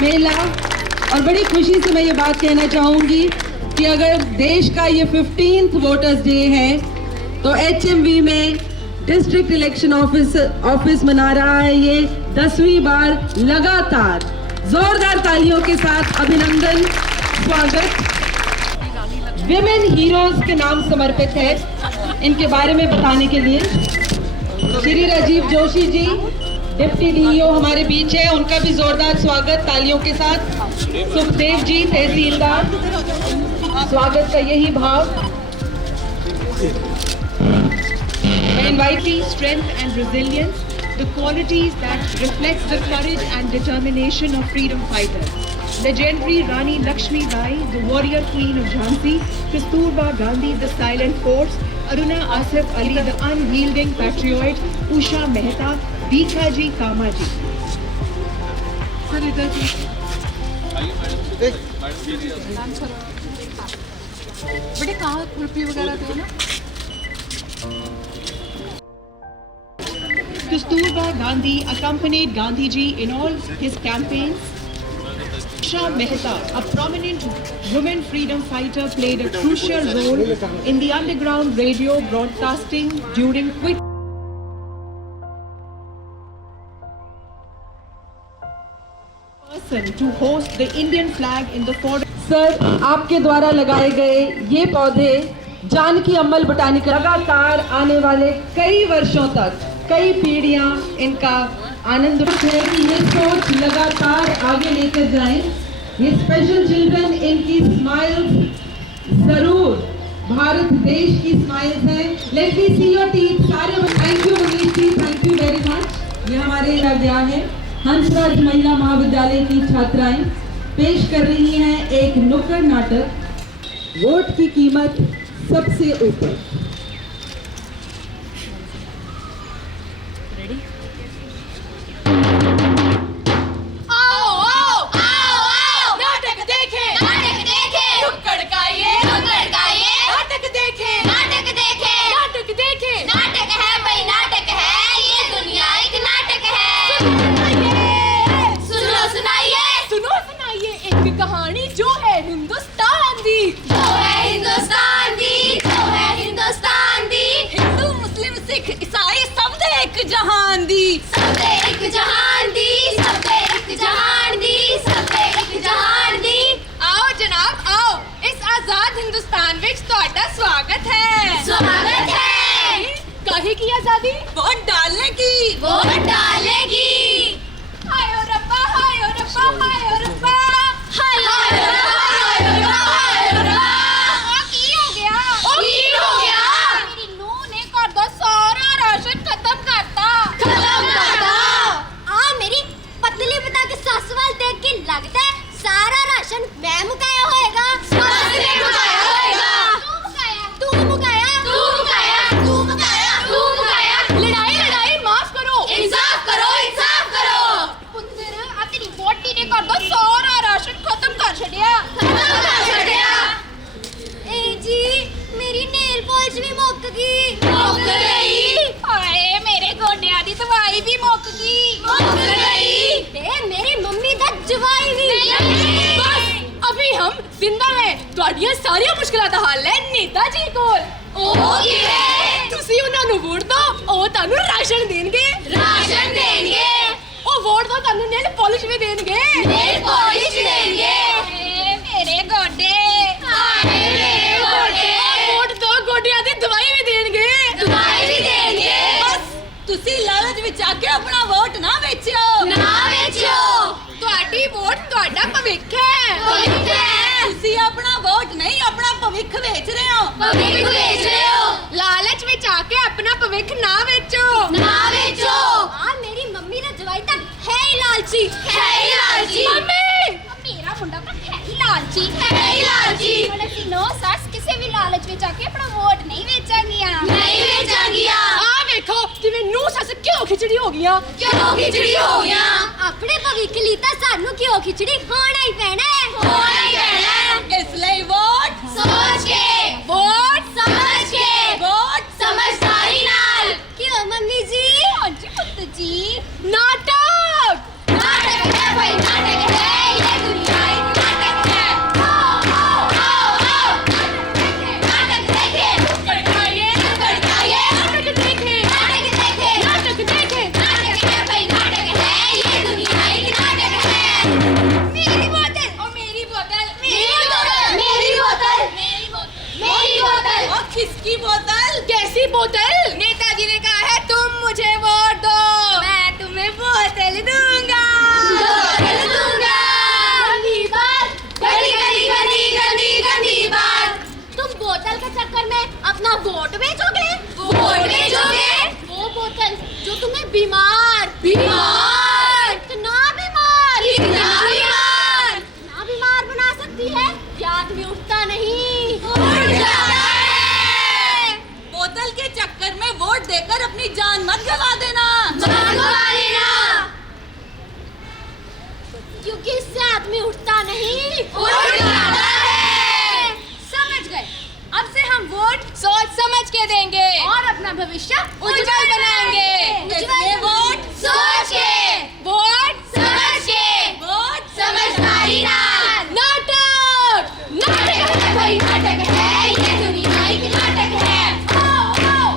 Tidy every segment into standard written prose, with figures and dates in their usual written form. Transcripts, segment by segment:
मेला। और बड़ी खुशी से मैं ये बात कहना चाहूँगी कि अगर देश का ये 15th वोटर्स डे है तो HMV में डिस्ट्रिक्ट इलेक्शन ऑफिस मना रहा है ये 10वीं बार लगातार। जोरदार तालियों के साथ अभिनंदन, स्वागत। विमेन हीरोज के नाम समर्पित है। इनके बारे में बताने के लिए श्री राजीव जोशी जी डिप्टी DEO हमारे बीच है, उनका भी जोरदार स्वागत तालियों के साथ। सुखदेव जी तहसीलदार, स्वागत का यही भाव। Inviting strength and resilience, the qualities that reflect the courage and determination of freedom fighters. Legendary Rani Lakshmi Bai, the warrior queen of Jhansi, Kasturba Gandhi, the silent force, Aruna Asif Ali, the unyielding patriot, Usha Mehta, Bikaji Kamaji. Sir, idhar ji. बेटे कहाँ खुरपी वगैरह दो ना। Kasturba Gandhi accompanied Gandhiji in all his campaigns. Usha Mehta, a prominent women freedom fighter, played a crucial role in the underground radio broadcasting during quit. Person to host the Indian flag in the forest. Sir, आपके द्वारा लगाए गए ये पौधे Janaki Ammal botanical लगातार आने वाले कई वर्षों तक, कई पीढ़ियां इनका आनंद है कि ये सोच लगातार आगे लेकर जाएं। ये स्पेशल चिल्ड्रन, इनकी स्माइल्स जरूर भारत देश की स्माइल्स हैं। Let me see your teeth सारे। Thank you Manish ji, thank you very much. ये हमारे गया है हंसराज महिला महाविद्यालय की छात्राएं पेश कर रही हैं एक नुक्कड़ नाटक, वोट की कीमत सबसे ऊपर। कहानी जो है हिंदुस्तान दी, जो है हिंदुस्तान दी, जो है हिंदुस्तान दी। हिंदू मुस्लिम सिख ईसाई सब दे एक जहान दी, सब दे एक जहान दी, सब दे एक जहान दी, सब दे एक जहान दी। आओ जनाब आओ, इस आजाद हिंदुस्तान विच तुहाडा स्वागत है, स्वागत है। काहे की आजादी? वोट डालने की, वोट डालने की। हाय ओ रब्बा, हाय ओ रब्बा, हाय ओ रब्बा। लगता है सारा राशन मैं मुकाया होएगा, सास ने मुकाया होएगा। तू मुकाया, तू मुकाया, तू मुकाया, तू मुकाया। लड़ाई लड़ाई माफ करो, इंसाफ करो, इंसाफ करो। पुत्र आ तेरी वोटी ने कर दो सारा राशन खत्म कर छड़िया, खत्म कर छड़िया। ए जी मेरी नेल पॉलिश भी मुक गई, मुक गई। हाय मेरे गोडियां दी दवाई भी मुक गई, मुक गई। ते मेरी मम्मी दा जवाई भी। बस अभी हम जिंदा हैं, ਤੁਹਾਡੀਆਂ ਸਾਰੀਆਂ ਮੁਸ਼ਕਲਾਂ ਦਾ ਹੱਲ ਹੈ ਨੇਤਾ ਜੀ ਕੋਲ। ਉਹ ਕੀ ਹੈ? ਤੁਸੀਂ ਉਹਨਾਂ ਨੂੰ ਵੋਟ ਦਿਓ, ਉਹ ਤੁਹਾਨੂੰ ਰਾਸ਼ਨ ਦੇਣਗੇ, ਰਾਸ਼ਨ ਦੇਣਗੇ। ਉਹ ਵੋਟ ਦਿਓ, ਤੁਹਾਨੂੰ ਨੇਲ ਪਾਲਿਸ਼ ਵੀ ਦੇਣਗੇ, ਨੇਲ ਪਾਲਿਸ਼ ਦੇਣਗੇ। ਮੇਰੇ ਗੋਡੇ, ਹਾਏ ਮੇਰੇ ਗੋਡੇ। ਵੋਟ ਦਿਓ, ਗੋਡਿਆਂ ਦੀ ਦਵਾਈ ਵੀ ਦੇਣਗੇ, ਦਵਾਈ ਵੀ ਦੇਣਗੇ। ਬਸ ਤੁਸੀਂ ਲਾਲਚ ਵਿੱਚ ਆ ਕੇ ਆਪਣਾ ਵੋਟ ਨਾ ਵੇਚਿਓ, ਨਾ ਵੇਚਿਓ। ਤੁਹਾਡੀ ਵੋਟ ਤੁਹਾਡਾ ਭਵਿੱਖ ਹੈ, ਭਵਿੱਖ ਹੈ। ਤੁਸੀਂ ਆਪਣਾ ਵੋਟ ਨਹੀਂ ਆਪਣਾ ਭਵਿੱਖ ਵੇਚ ਰਹੇ ਹੋ, ਭਵਿੱਖ ਵੇਚ ਰਹੇ ਹੋ। ਲਾਲਚ ਵਿੱਚ ਆ ਕੇ ਆਪਣਾ ਭਵਿੱਖ ਨਾ ਵੇਚੋ, ਨਾ ਵੇਚੋ। ਆ ਮੇਰੀ ਮੰਮੀ ਦਾ ਜਵਾਈ ਤਾਂ ਹੈ ਹੀ ਲਾਲਚੀ, ਹੈ ਹੀ ਲਾਲਚੀ। ਮੰਮੀ ਮੇਰਾ ਮੁੰਡਾ ਤਾਂ ਹੈ ਹੀ ਲਾਲਚੀ, ਹੈ ਹੀ ਲਾਲਚੀ। ਹੁਣ ਅਸੀਂ ਨੋ ਸੱਸ ਕਿਸੇ ਵੀ ਲਾਲਚ ਵਿੱਚ ਆ ਕੇ ਆਪਣਾ ਵੋਟ ਨਹੀਂ ਵੇਚਾਂਗੀਆਂ, ਨਹੀਂ ਵੇਚਾਂਗੀਆਂ। ਆ ਵੇਖੋ ਜਿਵੇਂ ਨੂੰ ਸੱਸ ਕਿਉਂ ਖਿਚੜੀ ਹੋ ਗਈਆਂ, ਕਿਉਂ ਖਿਚੜੀ ਹੋ ਗਈਆਂ। ਆਪਣੇ ਭਵਿੱਖ ਲਈ ਤਾਂ ਸਾਨੂੰ ਕਿਉਂ ਖਿਚੜੀ ਹੋਣਾ ਹੀ ਪੈਣਾ ਹੈ, ਹੋਣਾ ਹੀ ਪੈਣਾ ਹੈ। ਇਸ ਲਈ ਵੋਟ ਸੋਚ ਕੇ, ਵੋਟ ਸਮਝ ਕੇ, ਵੋਟ ਸਮਝਦਾਰੀ ਨਾਲ। ਕਿਉਂ ਮੰਮੀ ਜੀ? ਹਾਂਜੀ ਪੁੱਤ ਜੀ। ਨਾਟਕ, ਨਾਟਕ ਹੈ ਭਾਈ, ਨਾਟਕ ਹੈ। बोतल? नेताजी ने कहा है तुम मुझे वोट दो, मैं तुम्हें बोतल दूंगा। गंदी बात, गंदी गंदी गंदी गंदी गंदी बात। तुम बोतल के चक्कर में अपना वोट बेचोगे? वोट बेचोगे? वो बोतल जो तुम्हें बीमार इतना बीमार बना सकती है कि आदमी उठता नहीं, उठ जाता है। बोतल के चक्कर में वोट देकर अपनी जान मत गवा देना, क्योंकि इससे आदमी उठता नहीं, उठ जाता है। समझ गए? अब से हम वोट सोच समझ के देंगे और अपना भविष्य उज्जवल बनाएंगे। इसलिए वोट सोच के, वोट समझ के, वोट समझदारी नाल। नाटक है भाई, नाटक है, ये दुनिया एक नाटक है। आओ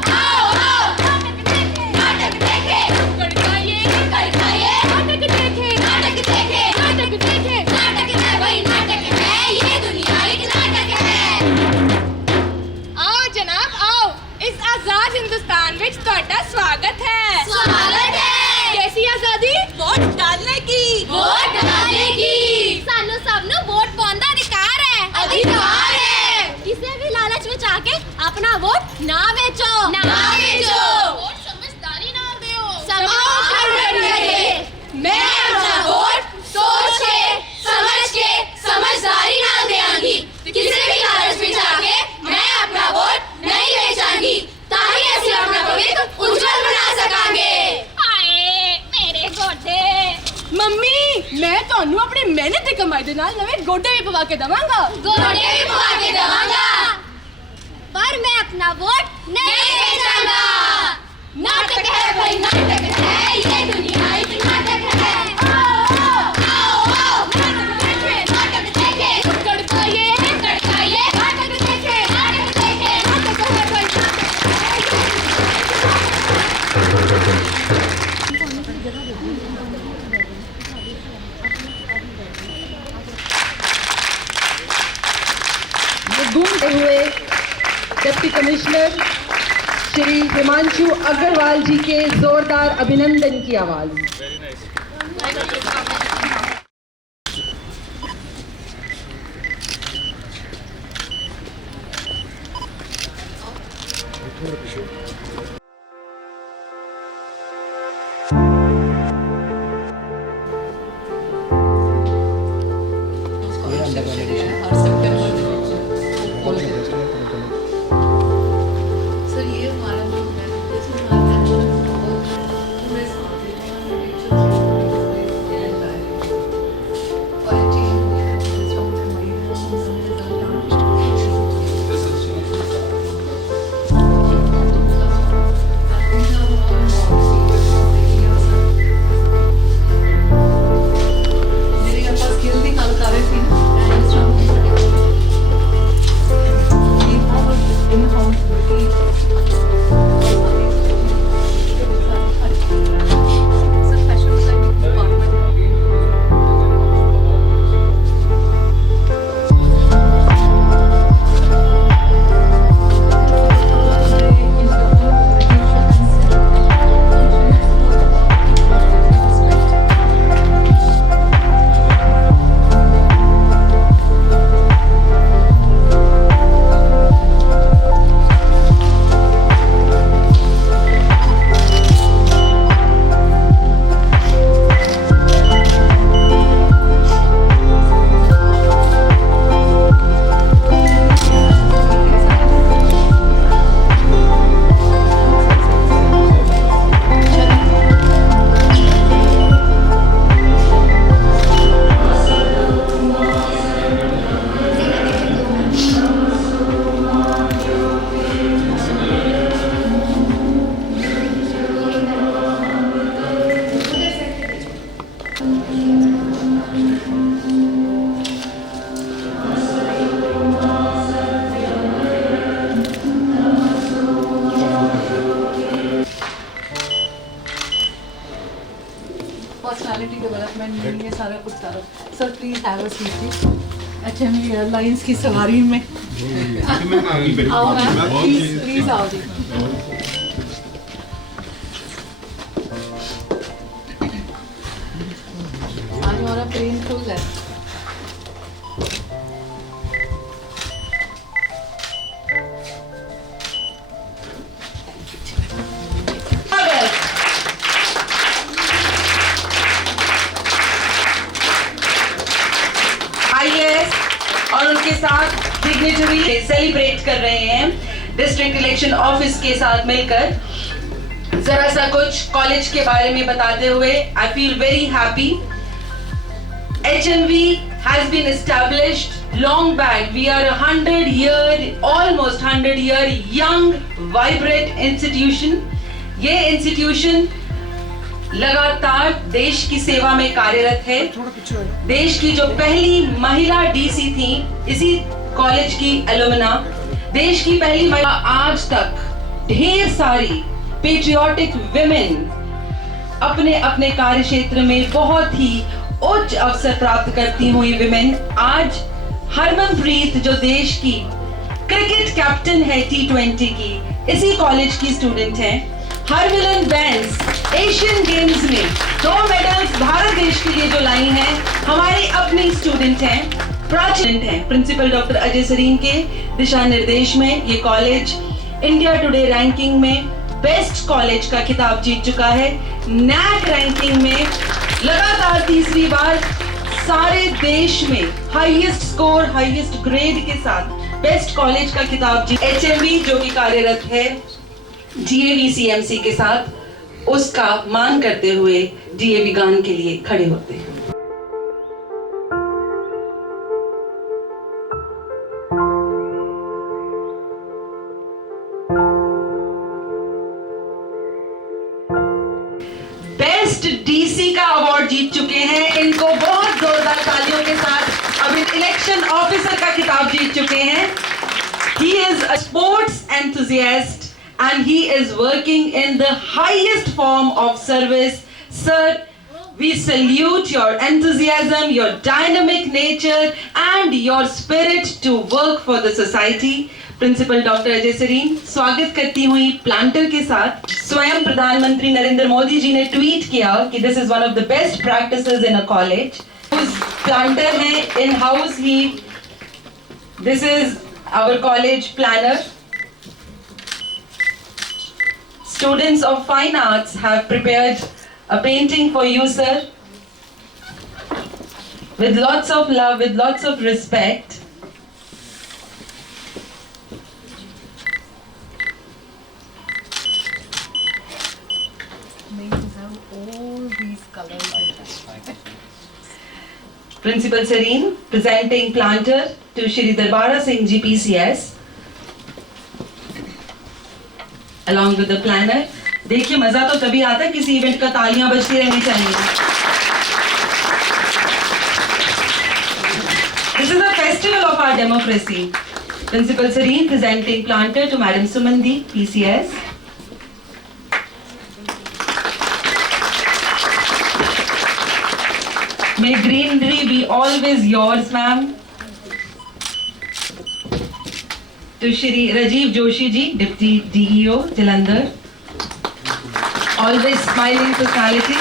नाटक देखे, नाटक देखे, कड़काइए, नाटक देखे, नाटक है भाई, नाटक है, ये दुनिया एक नाटक है। आओ जनाब आओ, इस आजाद हिंदुस्तान विच तुहाडा स्वागत है। कैसी आजादी? वोट डालने की। सानू सबनू वोट पाउण दा अधिकार है। किसी भी लालच में आके अपना वोट ना बेचो। वोट समझदारी नाल दियो। मैं अपना वोट सोच के, समझ के, समझदारी नाल देंगी। किसी भी लालच में आके मैं अपना वोट नहीं बेचांगी, ताकि ऐसे अपना भविष्य उज्जवल बना सकांगे। हाय मेरे गोडे। मम्मी मैं ਤੁਹਾਨੂੰ ਆਪਣੀ ਮਿਹਨਤ ਦੀ ਕਮਾਈ ਦੇ ਨਾਲ ਨਵੇਂ ਗੋਡੇ ਵੀ ਪਵਾ ਕੇ ਦਵਾਂਗਾ। पर मैं अपना वोट नहीं बेचांगा। नाटक है भाई, नाटक है, ये दुनिया एक नाटक है। आओ नाटक देखे, कड़काइए, नाटक देखे, नाटक है भाई, घूमते हुए डिप्टी कमिश्नर श्री हिमांशु अग्रवाल जी के जोरदार अभिनंदन की आवाज। पर्सनालिटी डेवलपमेंट ये सारा कुछ सारा। Sir please have a seat. अच्छा मैं एयरलाइंस की सवारी में आओ मैम, प्लीज आओ जी। फुल है। और उनके साथ डिग्निटरी सेलिब्रेट कर रहे हैं डिस्ट्रिक्ट इलेक्शन ऑफिस के साथ मिलकर। जरा सा कुछ कॉलेज के बारे में बताते हुए I feel very happy. HMV has been established long back. We are 100-year, almost 100-year young, vibrant institution. ये institution लगातार देश की सेवा में कार्यरत है। देश की जो पहली महिला DC थी इसी कॉलेज की एलुमना, देश की पहली महिला, आज तक ढेर सारी पेट्रियोटिक विमेन अपने अपने कार्य क्षेत्र में बहुत ही उच्च अवसर प्राप्त करती हुई विमेन आज हरमनप्रीत जो देश की क्रिकेट कैप्टन है T20 की, इसी कॉलेज की स्टूडेंट है। हरमिलन बैंस एशियन गेम्स में 2 मेडल्स भारत देश के लिए जो लाई हैं, हमारी अपनी स्टूडेंट हैं, प्राचीन हैं। प्रिंसिपल डॉक्टर अजय सरीन के दिशा निर्देश में ये कॉलेज इंडिया टुडे रैंकिंग में बेस्ट कॉलेज का खिताब जीत चुका है। NAC रैंकिंग में लगातार तीसरी बार सारे देश में हाईएस्ट स्कोर, हाईएस्ट ग्रेड के साथ बेस्ट कॉलेज का खिताब जीत। HMV जो कि कार्यरत है DAV CMC के साथ, उसका मान करते हुए DAV गान के लिए खड़े होते हैं। बेस्ट DC का अवार्ड जीत चुके हैं, इनको बहुत जोरदार तालियों के साथ अब इलेक्शन ऑफिसर का खिताब जीत चुके हैं। He is a sports enthusiast and he is working in the highest form of service. Sir, we salute your enthusiasm, your dynamic nature and your spirit to work for the society. Principal doctor Ajay Sarin स्वागत करती हुई planter के साथ। स्वयं प्रधानमंत्री नरेंद्र मोदी जी ने tweet किया कि this is one of the best practices in a college. Planter है इन हाउस ही, this is our college planner. Students of fine arts have prepared a painting for you, sir, with lots of love, with lots of respect. Amazing how all these colors in that. Principal Sareen presenting planter to Shri Darbara Singh Ji PCS. Along with the planner. देखिए मजा तो तभी आता है किसी event का, तालियां बजती रहनी चाहिए। This is a festival of our democracy. Principal Sareen presenting planter to Madam Sumandi PCS. May greenery be always yours, ma'am. To Shri Rajiv Joshi ji, Deputy DEO, Jalandhar. Always smiling personality.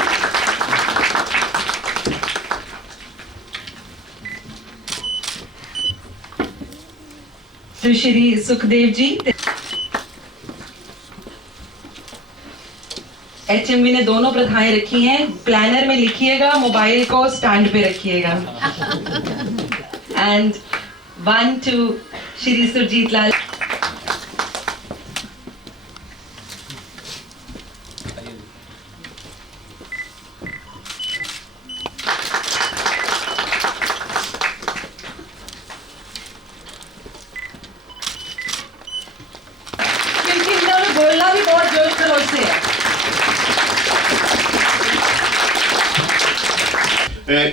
To Shri Sukhdev ji. HMV ने दोनों प्रथाएं रखी हैं। Planner में लिखिएगा, mobile को stand पे रखिएगा। And 1 to Shri Surjit Lal. बोलना भी बहुत जोश खरोश से है।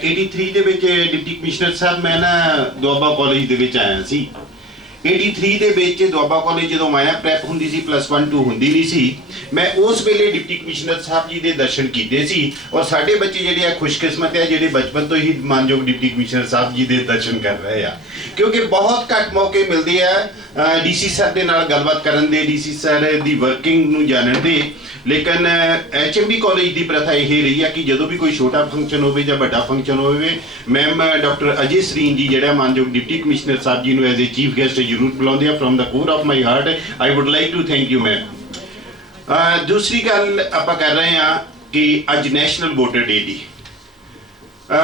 83 ਦੇ ਵਿੱਚ ਡਿਪਟੀ ਕਮਿਸ਼ਨਰ ਸਾਹਿਬ ਮੈਂ ਨਾ ਦੁਆਬਾ ਕਾਲਜ ਦੇ ਵਿੱਚ ਆਇਆ ਸੀ। 83 ਦੇ ਵਿੱਚ ਦੁਆਬਾ ਕਾਲਜ ਜਦੋਂ ਆਇਆ, ਪ੍ਰੈਪ ਹੁੰਦੀ ਸੀ, +1 2 ਹੁੰਦੀ ਨਹੀਂ ਸੀ। ਮੈਂ ਉਸ ਵੇਲੇ ਡਿਪਟੀ ਕਮਿਸ਼ਨਰ ਸਾਹਿਬ ਜੀ ਦੇ ਦਰਸ਼ਨ ਕੀਤੇ ਸੀ, ਔਰ ਸਾਡੇ ਬੱਚੇ ਜਿਹੜੇ ਆ ਖੁਸ਼ਕਿਸਮਤ ਆ ਜਿਹੜੇ ਬਚਪਨ ਤੋਂ ਹੀ ਮਾਨਯੋਗ ਡਿਪਟੀ ਕਮਿਸ਼ਨਰ ਸਾਹਿਬ ਜੀ ਦੇ ਦਰਸ਼ਨ ਕਰ ਰਹੇ ਆ, ਕਿਉਂਕਿ ਬਹੁਤ ਘੱਟ ਮੌਕੇ ਮਿਲਦੇ ਆ ਡੀਸੀ ਸਰ ਦੇ ਨਾਲ ਗੱਲਬਾਤ ਕਰਨ ਦੇ, ਡੀਸੀ ਸਰ ਦੀ ਵਰਕਿੰਗ ਨੂੰ ਜਾਣਨ ਦੇ। ਲੇਕਿਨ HMB ਕਾਲਜ ਦੀ ਪ੍ਰਥਾ ਇਹ ਰਹੀ ਆ ਕਿ ਜਦੋਂ ਵੀ ਕੋਈ ਛੋਟਾ ਫੰਕਸ਼ਨ ਹੋਵੇ ਜਾਂ ਵੱਡਾ ਫੰਕਸ਼ਨ ਹੋਵੇ, ਮੈਮ ਡਾਕਟਰ ਅਜੇ ਸਰੀਨ ਜੀ ਜਿਹੜਾ ਮਾਨਯੋਗ ਡਿਪਟੀ ਕਮਿਸ਼ਨਰ ਸਾਹਿਬ ਜੀ ਨੂੰ ਐਜ਼ ਏ ਚੀਫ ਗੈਸਟ ਜ਼ਰੂਰ ਬੁਲਾਉਂਦੇ ਆ। From the core of my heart I would like to thank you ma'am. ਦੂਸਰੀ ਗੱਲ ਆਪਾਂ ਕਰ ਰਹੇ ਹਾਂ ਕਿ ਅੱਜ ਨੈਸ਼ਨਲ ਵੋਟਰ ਡੇ ਦੀ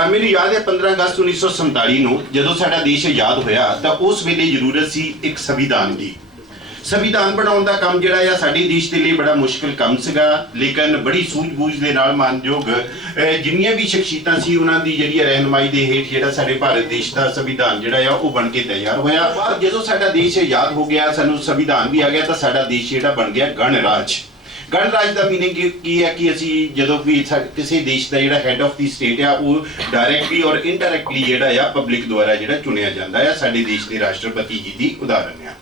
ਮੈਨੂੰ ਯਾਦ ਹੈ 15 ਅਗਸਤ 1947 ਨੂੰ ਜਦੋਂ ਸਾਡਾ ਦੇਸ਼ ਆਜ਼ਾਦ ਹੋਇਆ ਤਾਂ ਉਸ ਵੇਲੇ ਜ਼ਰੂਰਤ ਸੀ ਇੱਕ ਸੰਵਿਧਾਨ ਦੀ। ਸੰਵਿਧਾਨ ਬਣਾਉਣ ਦਾ ਕੰਮ ਜਿਹੜਾ ਆ ਸਾਡੇ ਦੇਸ਼ ਦੇ ਲਈ ਬੜਾ ਮੁਸ਼ਕਿਲ ਕੰਮ ਸੀਗਾ, ਲੇਕਿਨ ਬੜੀ ਸੂਝ-ਬੂਝ ਦੇ ਨਾਲ ਮਾਨਯੋਗ ਜਿੰਨੀਆਂ ਵੀ ਸ਼ਖਸੀਅਤਾਂ ਸੀ ਉਹਨਾਂ ਦੀ ਜਿਹੜੀ ਰਹਿਨਮਾਈ ਦੇ ਹੇਠ ਜਿਹੜਾ ਸਾਡੇ ਭਾਰਤ ਦੇਸ਼ ਦਾ ਸੰਵਿਧਾਨ ਜਿਹੜਾ ਆ ਉਹ ਬਣ ਕੇ ਤਿਆਰ ਹੋਇਆ। ਜਦੋਂ ਸਾਡਾ ਦੇਸ਼ ਆਜ਼ਾਦ ਹੋ ਗਿਆ, ਸਾਨੂੰ ਸੰਵਿਧਾਨ ਵੀ ਆ ਗਿਆ, ਤਾਂ ਸਾਡਾ ਦੇਸ਼ ਜਿਹੜਾ ਬਣ ਗਿਆ ਗਣਰਾਜ। ਗਣਰਾਜ ਦਾ ਮੀਨਿੰਗ ਕੀ ਹੈ ਕਿ ਅਸੀਂ ਜਦੋਂ ਵੀ ਕਿਸੇ ਦੇਸ਼ ਦਾ ਜਿਹੜਾ ਹੈਡ ਆਫ ਦੀ ਸਟੇਟ ਆ ਉਹ ਡਾਇਰੈਕਟਲੀ ਔਰ ਇਨਡਾਇਰੈਕਟਲੀ ਜਿਹੜਾ ਆ ਪਬਲਿਕ ਦੁਆਰਾ ਜਿਹੜਾ ਚੁਣਿਆ ਜਾਂਦਾ ਆ। ਸਾਡੇ ਦੇਸ਼ ਦੇ ਰਾਸ਼ਟਰਪਤੀ ਜੀ ਦੀ ਉਦਾਹਰਨ ਆ।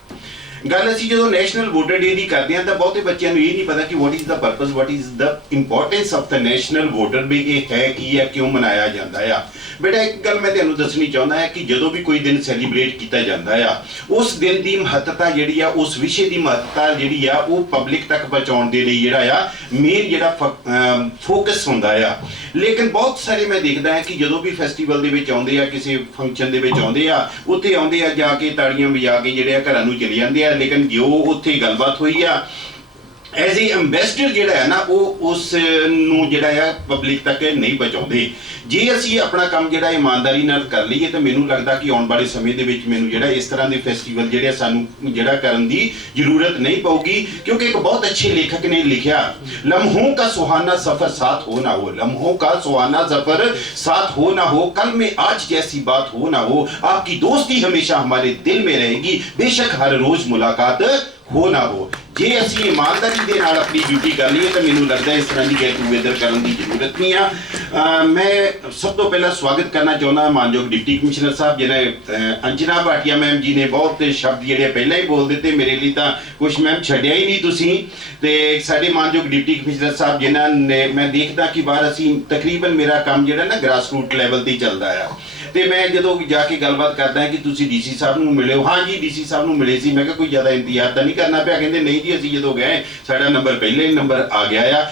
ਗੱਲ ਅਸੀਂ ਜਦੋਂ ਨੈਸ਼ਨਲ ਵੋਟਰ ਡੇ ਦੀ ਕਰਦੇ ਹਾਂ ਤਾਂ ਬਹੁਤੇ ਬੱਚਿਆਂ ਨੂੰ ਇਹ ਨਹੀਂ ਪਤਾ ਕਿ what is the purpose, what is the importance of the national voter day. ਇਹ ਹੈ ਕੀ ਹੈ, ਕਿਉਂ ਮਨਾਇਆ ਜਾਂਦਾ ਆ। ਬੇਟਾ ਇੱਕ ਗੱਲ ਮੈਂ ਤੁਹਾਨੂੰ ਦੱਸਣੀ ਚਾਹੁੰਦਾ ਹਾਂ ਕਿ ਜਦੋਂ ਵੀ ਕੋਈ ਦਿਨ ਸੈਲੀਬ੍ਰੇਟ ਕੀਤਾ ਜਾਂਦਾ ਆ, ਉਸ ਦਿਨ ਦੀ ਮਹੱਤਤਾ ਜਿਹੜੀ ਆ, ਉਸ ਵਿਸ਼ੇ ਦੀ ਮਹੱਤਤਾ ਜਿਹੜੀ ਆ ਉਹ ਪਬਲਿਕ ਤੱਕ ਪਹੁੰਚਾਉਣ ਦੇ ਲਈ ਜਿਹੜਾ ਆ ਮੇਨ ਜਿਹੜਾ ਫੋਕਸ ਹੁੰਦਾ ਆ। ਲੇਕਿਨ ਬਹੁਤ ਸਾਰੇ ਮੈਂ ਦੇਖਦਾ ਹਾਂ ਕਿ ਜਦੋਂ ਵੀ ਫੈਸਟੀਵਲ ਦੇ ਵਿੱਚ ਆਉਂਦੇ ਆ, ਕਿਸੇ ਫੰਕਸ਼ਨ ਦੇ ਵਿੱਚ ਆਉਂਦੇ ਆ, ਉੱਥੇ ਆਉਂਦੇ ਆ ਜਾ ਕੇ ਤਾੜੀਆਂ ਵਜਾ ਕੇ ਜਿਹੜੇ ਆ ਘਰਾਂ ਨੂੰ ਚਲੇ ਜਾਂਦੇ ਆ, ਲੇਕਿਨ ਜੋ ਉੱਥੇ ਗੱਲਬਾਤ ਹੋਈ ਆ ਐਜ਼ ਏ ਐਂਬੈਸਡਰ ਜਿਹੜਾ ਹੈ ਨਾ ਉਹ ਉਸ ਨੂੰ ਜਿਹੜਾ ਆ ਪਬਲਿਕ ਤੱਕ ਨਹੀਂ ਪਹੁੰਚਾਉਂਦੇ। ਜੇ ਅਸੀਂ ਆਪਣਾ ਕੰਮ ਜਿਹੜਾ ਇਮਾਨਦਾਰੀ ਨਾਲ ਕਰ ਲਈਏ ਤਾਂ ਮੈਨੂੰ ਲੱਗਦਾ ਕਿ ਆਉਣ ਵਾਲੇ ਸਮੇਂ ਦੇ ਵਿੱਚ ਮੈਨੂੰ ਜਿਹੜਾ ਇਸ ਤਰ੍ਹਾਂ ਦੇ ਫੈਸਟੀਵਲ ਜਿਹੜੇ ਸਾਨੂੰ ਜਿਹੜਾ ਕਰਨ ਦੀ ਜ਼ਰੂਰਤ ਨਹੀਂ ਪਊਗੀ, ਕਿਉਂਕਿ ਇੱਕ ਬਹੁਤ ਅੱਛੇ ਲੇਖਕ ਨੇ ਲਿਖਿਆ, ਲम्हों का सुहाना सफर साथ हो ना हो, लम्हों का सुहाना सफर साथ हो ना हो, कल में आज जैसी बात हो ना हो, आपकी दोस्ती हमेशा हमारे दिल में रहेगी, बेशक हर रोज मुलाकात हो ना हो। ਜੇ ਅਸੀਂ ਇਮਾਨਦਾਰੀ ਦੇ ਨਾਲ ਆਪਣੀ ਡਿਊਟੀ ਕਰ ਲਈਏ ਤਾਂ ਮੈਨੂੰ ਲੱਗਦਾ ਇਸ ਤਰ੍ਹਾਂ ਦੀ ਗੈਟ ਟੂਗੇਦਰ ਕਰਨ ਦੀ ਜ਼ਰੂਰਤ ਨਹੀਂ ਆ। ਮੈਂ ਸਭ ਤੋਂ ਪਹਿਲਾਂ ਸਵਾਗਤ ਕਰਨਾ ਚਾਹੁੰਦਾ ਮਾਨਯੋਗ ਡਿਪਟੀ ਕਮਿਸ਼ਨਰ ਸਾਹਿਬ ਜਿਹਨੇ ਅੰਜਨਾ ਭਾਟੀਆ ਮੈਮ ਜੀ ਨੇ ਬਹੁਤ ਸ਼ਬਦ ਜਿਹੜੇ ਪਹਿਲਾਂ ਹੀ ਬੋਲ ਦਿੱਤੇ, ਮੇਰੇ ਲਈ ਤਾਂ ਕੁਝ ਮੈਮ ਛੱਡਿਆ ਹੀ ਨਹੀਂ ਤੁਸੀਂ। ਤੇ ਸਾਡੇ ਮਾਨਯੋਗ ਡਿਪਟੀ ਕਮਿਸ਼ਨਰ ਸਾਹਿਬ ਜਿਨ੍ਹਾਂ ਨੇ ਮੈਂ ਦੇਖਦਾ ਕਿ ਬਾਹਰ ਅਸੀਂ ਤਕਰੀਬਨ ਮੇਰਾ ਕੰਮ ਜਿਹੜਾ ਨਾ ਗ੍ਰਾਸ ਰੂਟ ਲੈਵਲ ਤੇ ਹੀ ਚੱਲਦਾ ਆ, ਤੇ ਮੈਂ ਜਦੋਂ ਜਾ ਕੇ ਗੱਲਬਾਤ ਕਰਦਾ ਕਿ ਤੁਸੀਂ ਡੀਸੀ ਸਾਹਿਬ ਨੂੰ ਮਿਲੇ ਹੋ, ਹਾਂ ਜੀ ਡੀਸੀ ਸਾਹਿਬ ਨੂੰ ਮਿਲੇ ਸੀ। ਮੈਂ ਕਿਹਾ ਕੋਈ ਜ਼ਿਆਦਾ ਇੰਤਜ਼ਾਰ ਤਾਂ ਨਹੀਂ ਕਰਨਾ ਪਿਆ? ਕਹਿੰਦੇ ਨਹੀਂ ਜੀ, ਅਸੀਂ ਜਦੋਂ ਗਏ ਸਾਡਾ ਨੰਬਰ ਪਹਿਲੇ ਨੰਬਰ ਆ ਗਿਆ ਆ।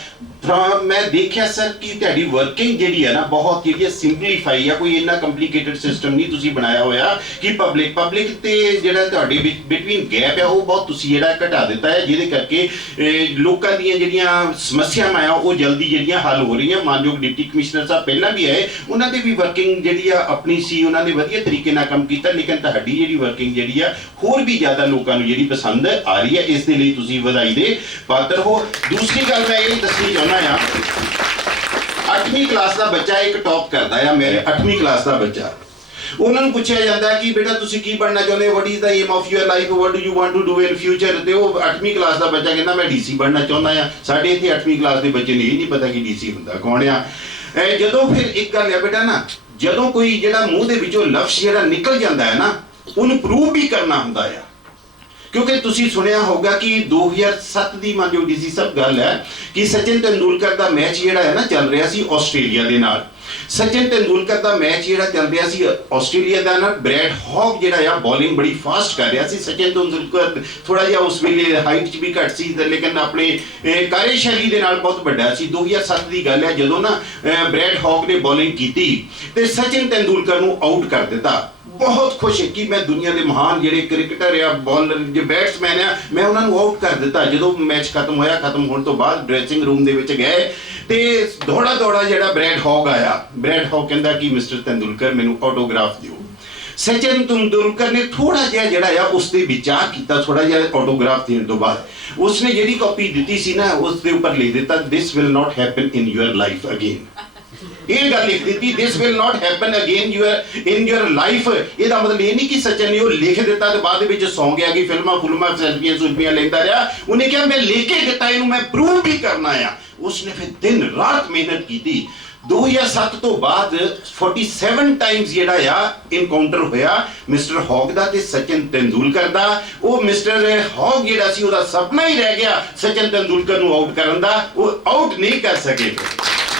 ਮੈਂ ਦੇਖਿਆ ਸਰ ਕਿ ਤੁਹਾਡੀ ਵਰਕਿੰਗ ਜਿਹੜੀ ਹੈ ਨਾ ਬਹੁਤ ਜਿਹੜੀ ਸਿੰਪਲੀਫਾਈ ਆ, ਕੋਈ ਇੰਨਾ ਕੰਪਲਿਕੇਟਡ ਸਿਸਟਮ ਨਹੀਂ ਤੁਸੀਂ ਬਣਾਇਆ ਹੋਇਆ ਕਿ ਪਬਲਿਕ ਤੇ ਜਿਹੜਾ ਤੁਹਾਡੇ ਵਿੱਚ ਬਿਟਵੀਨ ਗੈਪ ਆ ਉਹ ਬਹੁਤ ਤੁਸੀਂ ਜਿਹੜਾ ਘਟਾ ਦਿੱਤਾ ਹੈ, ਜਿਹਦੇ ਕਰਕੇ ਲੋਕਾਂ ਦੀਆਂ ਜਿਹੜੀਆਂ ਸਮੱਸਿਆਵਾਂ ਆ ਉਹ ਜਲਦੀ ਜਿਹੜੀਆਂ ਹੱਲ ਹੋ ਰਹੀਆਂ। ਮਾਨਯੋਗ ਡਿਪਟੀ ਕਮਿਸ਼ਨਰ ਸਾਹਿਬ ਪਹਿਲਾਂ ਵੀ ਆਏ, ਉਹਨਾਂ ਦੀ ਵੀ ਵਰਕਿੰਗ ਜਿਹੜੀ ਆ ਆਪਣੀ ਸੀ, ਉਹਨਾਂ ਨੇ ਵਧੀਆ ਤਰੀਕੇ ਨਾਲ ਕੰਮ ਕੀਤਾ, ਲੇਕਿਨ ਤੁਹਾਡੀ ਜਿਹੜੀ ਵਰਕਿੰਗ ਜਿਹੜੀ ਆ ਹੋਰ ਵੀ ਜ਼ਿਆਦਾ ਲੋਕਾਂ ਨੂੰ ਜਿਹੜੀ ਪਸੰਦ ਆ ਰਹੀ ਹੈ, ਇਸ ਦੇ ਲਈ ਤੁਸੀਂ ਵਧਾਈ ਦੇ ਪਾਤਰ ਹੋ। ਦੂਸਰੀ ਗੱਲ ਮੈਂ ਇਹ ਦੱਸਣੀ ਚਾਹੁੰਦਾ ਆ, 8ਵੀਂ ਕਲਾਸ ਦਾ ਬੱਚਾ ਇੱਕ ਟੌਪ ਕਰਦਾ ਆ, ਮੇਰੇ 8ਵੀਂ ਕਲਾਸ ਦਾ ਬੱਚਾ, ਉਹਨਾਂ ਨੂੰ ਪੁੱਛਿਆ ਜਾਂਦਾ ਕਿ ਬੇਟਾ ਤੁਸੀਂ ਕੀ ਬਣਨਾ ਚਾਹੁੰਦੇ ਹੋ, what is the aim of your life, what do you want to do in future, ਤੇ ਉਹ 8ਵੀਂ ਕਲਾਸ ਦਾ ਬੱਚਾ ਕਹਿੰਦਾ ਮੈਂ ਡੀਸੀ ਬਣਨਾ ਚਾਹੁੰਦਾ ਆ। ਸਾਡੇ ਇੱਥੇ 8ਵੀਂ ਕਲਾਸ ਦੇ ਬੱਚੇ ਨੂੰ ਇਹ ਨਹੀਂ ਪਤਾ ਕਿ ਡੀਸੀ ਹੁੰਦਾ ਕੌਣ ਆ। ਜਦੋਂ ਫਿਰ ਇੱਕ ਗੱਲ ਆ ਬੇਟਾ ਨਾ, ਜਦੋਂ ਕੋਈ ਜਿਹੜਾ ਮੂੰਹ ਦੇ ਵਿੱਚੋਂ ਲਫ਼ਜ਼ ਜਿਹੜਾ ਨਿਕਲ ਜਾਂਦਾ ਹੈ ਨਾ ਉਹਨੂੰ ਪ੍ਰੂਵ ਵੀ ਕਰਨਾ ਹੁੰਦਾ ਆ, ਕਿਉਂਕਿ ਤੁਸੀਂ ਸੁਣਿਆ ਹੋਊਗਾ ਕਿ 2007 ਦੀ ਮਾਨਯੋਗ ਡੀਸੀ ਸਾਹਿਬ ਗੱਲ ਹੈ ਕਿ ਸਚਿਨ ਤੰਦੂਲਕਰ ਦਾ ਮੈਚ ਜਿਹੜਾ ਹੈ ਨਾ ਚੱਲ ਰਿਹਾ ਸੀ ਆਸਟ੍ਰੇਲੀਆ ਦੇ ਨਾਲ। ਸਚਿਨ ਤੰਦੂਲਕਰ ਦਾ ਮੈਚ ਜਿਹੜਾ ਚੱਲ ਰਿਹਾ ਸੀ ਆਸਟ੍ਰੇਲੀਆ ਦਾ ਨਾਲ, ਬ੍ਰੈਡ ਹੌਕ ਜਿਹੜਾ ਆ ਬੋਲਿੰਗ ਬੜੀ ਫਾਸਟ ਕਰ ਰਿਹਾ ਸੀ। ਸਚਿਨ ਤੰਦੂਲਕਰ ਥੋੜਾ ਜਿਹਾ ਉਸ ਵੇਲੇ ਹਾਈਟ 'ਚ ਵੀ ਘੱਟ ਸੀ, ਲੇਕਿਨ ਆਪਣੇ ਕਾਰਜਸ਼ੈਲੀ ਦੇ ਨਾਲ ਬਹੁਤ ਵੱਡਾ ਸੀ। 2007 ਦੀ ਗੱਲ ਹੈ ਜਦੋਂ ਨਾ ਬ੍ਰੈਡ ਹੌਕ ਨੇ ਬੋਲਿੰਗ ਕੀਤੀ ਤੇ ਸਚਿਨ ਤੰਦੂਲਕਰ ਨੂੰ ਆਊਟ ਕਰ ਦਿੱਤਾ। ਬਹੁਤ ਖੁਸ਼ ਹੈ ਕਿ ਮੈਂ ਦੁਨੀਆ ਦੇ ਮਹਾਨ ਜਿਹੜੇ ਕ੍ਰਿਕਟਰ ਆ, ਬੋਲਰ, ਜੇ ਬੈਟਸਮੈਨ ਆ, ਮੈਂ ਉਹਨਾਂ ਨੂੰ ਆਊਟ ਕਰ ਦਿੱਤਾ। ਜਦੋਂ ਮੈਚ ਖਤਮ ਹੋਇਆ, ਖਤਮ ਹੋਣ ਤੋਂ ਬਾਅਦ ਡਰੈਸਿੰਗ ਰੂਮ ਦੇ ਵਿੱਚ ਗਏ ਤੇ ਦੌੜਾ ਜਿਹੜਾ ਬ੍ਰੈਡ ਹੌਕ ਆਇਆ, ਬ੍ਰੈਡ ਹੌਕ ਕਹਿੰਦਾ ਕਿ ਮਿਸਟਰ ਤੰਦੂਲਕਰ ਮੈਨੂੰ ਆਟੋਗ੍ਰਾਫ ਦਿਓ। ਸਚਿਨ ਤੰਦੂਲਕਰ ਨੇ ਥੋੜਾ ਜਿਹਾ ਜਿਹੜਾ ਆ ਉਸ ਤੇ ਵਿਚਾਰ ਕੀਤਾ, ਥੋੜਾ ਜਿਹਾ ਆਟੋਗ੍ਰਾਫ ਦੇਣ ਤੋਂ ਬਾਅਦ ਉਸਨੇ ਜਿਹੜੀ ਕਾਪੀ ਦਿੱਤੀ ਸੀ ਨਾ ਉਸ ਦੇ ਉੱਪਰ ਲਿਖ ਦਿੱਤਾ, this will not happen in your life again. ਇਹ ਗੱਲ ਲਿਖ ਦਿੱਤੀ, this will not happen again in your life. ਇਹਦਾ ਮਤਲਬ ਇਹ ਨਹੀਂ ਕਿ ਸਚਿਨ ਨੇ ਉਹ ਲਿਖ ਦਿੱਤਾ ਤੇ ਬਾਅਦ ਵਿੱਚ ਸੌਂ ਗਿਆ ਕਿ ਫਿਲਮਾਂ ਸੈਲਫੀਆਂ ਲੈਂਦਾ ਰਿਹਾ। ਉਹਨੇ ਕਿਹਾ ਮੈਂ ਲਿਖ ਕੇ ਦਿੱਤਾ, ਇਹਨੂੰ ਮੈਂ ਪ੍ਰੂਵ ਵੀ ਕਰਨਾ ਆ। ਉਸਨੇ ਫਿਰ ਦਿਨ ਰਾਤ ਮਿਹਨਤ ਕੀਤੀ 2007 ਤੋਂ ਬਾਅਦ 47 ਟਾਈਮਸ ਜਿਹੜਾ ਆ ਇਨਕਾਊਂਟਰ ਹੋਇਆ ਮਿਸਟਰ ਹੌਗ ਦਾ ਤੇ ਸਚਿਨ ਤੇਂਦੁਲਕਰ ਦਾ। ਉਹ ਮਿਸਟਰ ਹੌਗ ਜਿਹੜਾ ਸੀ ਉਹਦਾ ਸੁਪਨਾ ਹੀ ਰਹਿ ਗਿਆ ਸਚਿਨ ਤੇਂਦੁਲਕਰ ਨੂੰ ਆਊਟ ਕਰਨ ਦਾ, ਉਹ ਆਊਟ ਨਹੀਂ ਕਰ ਸਕੇ।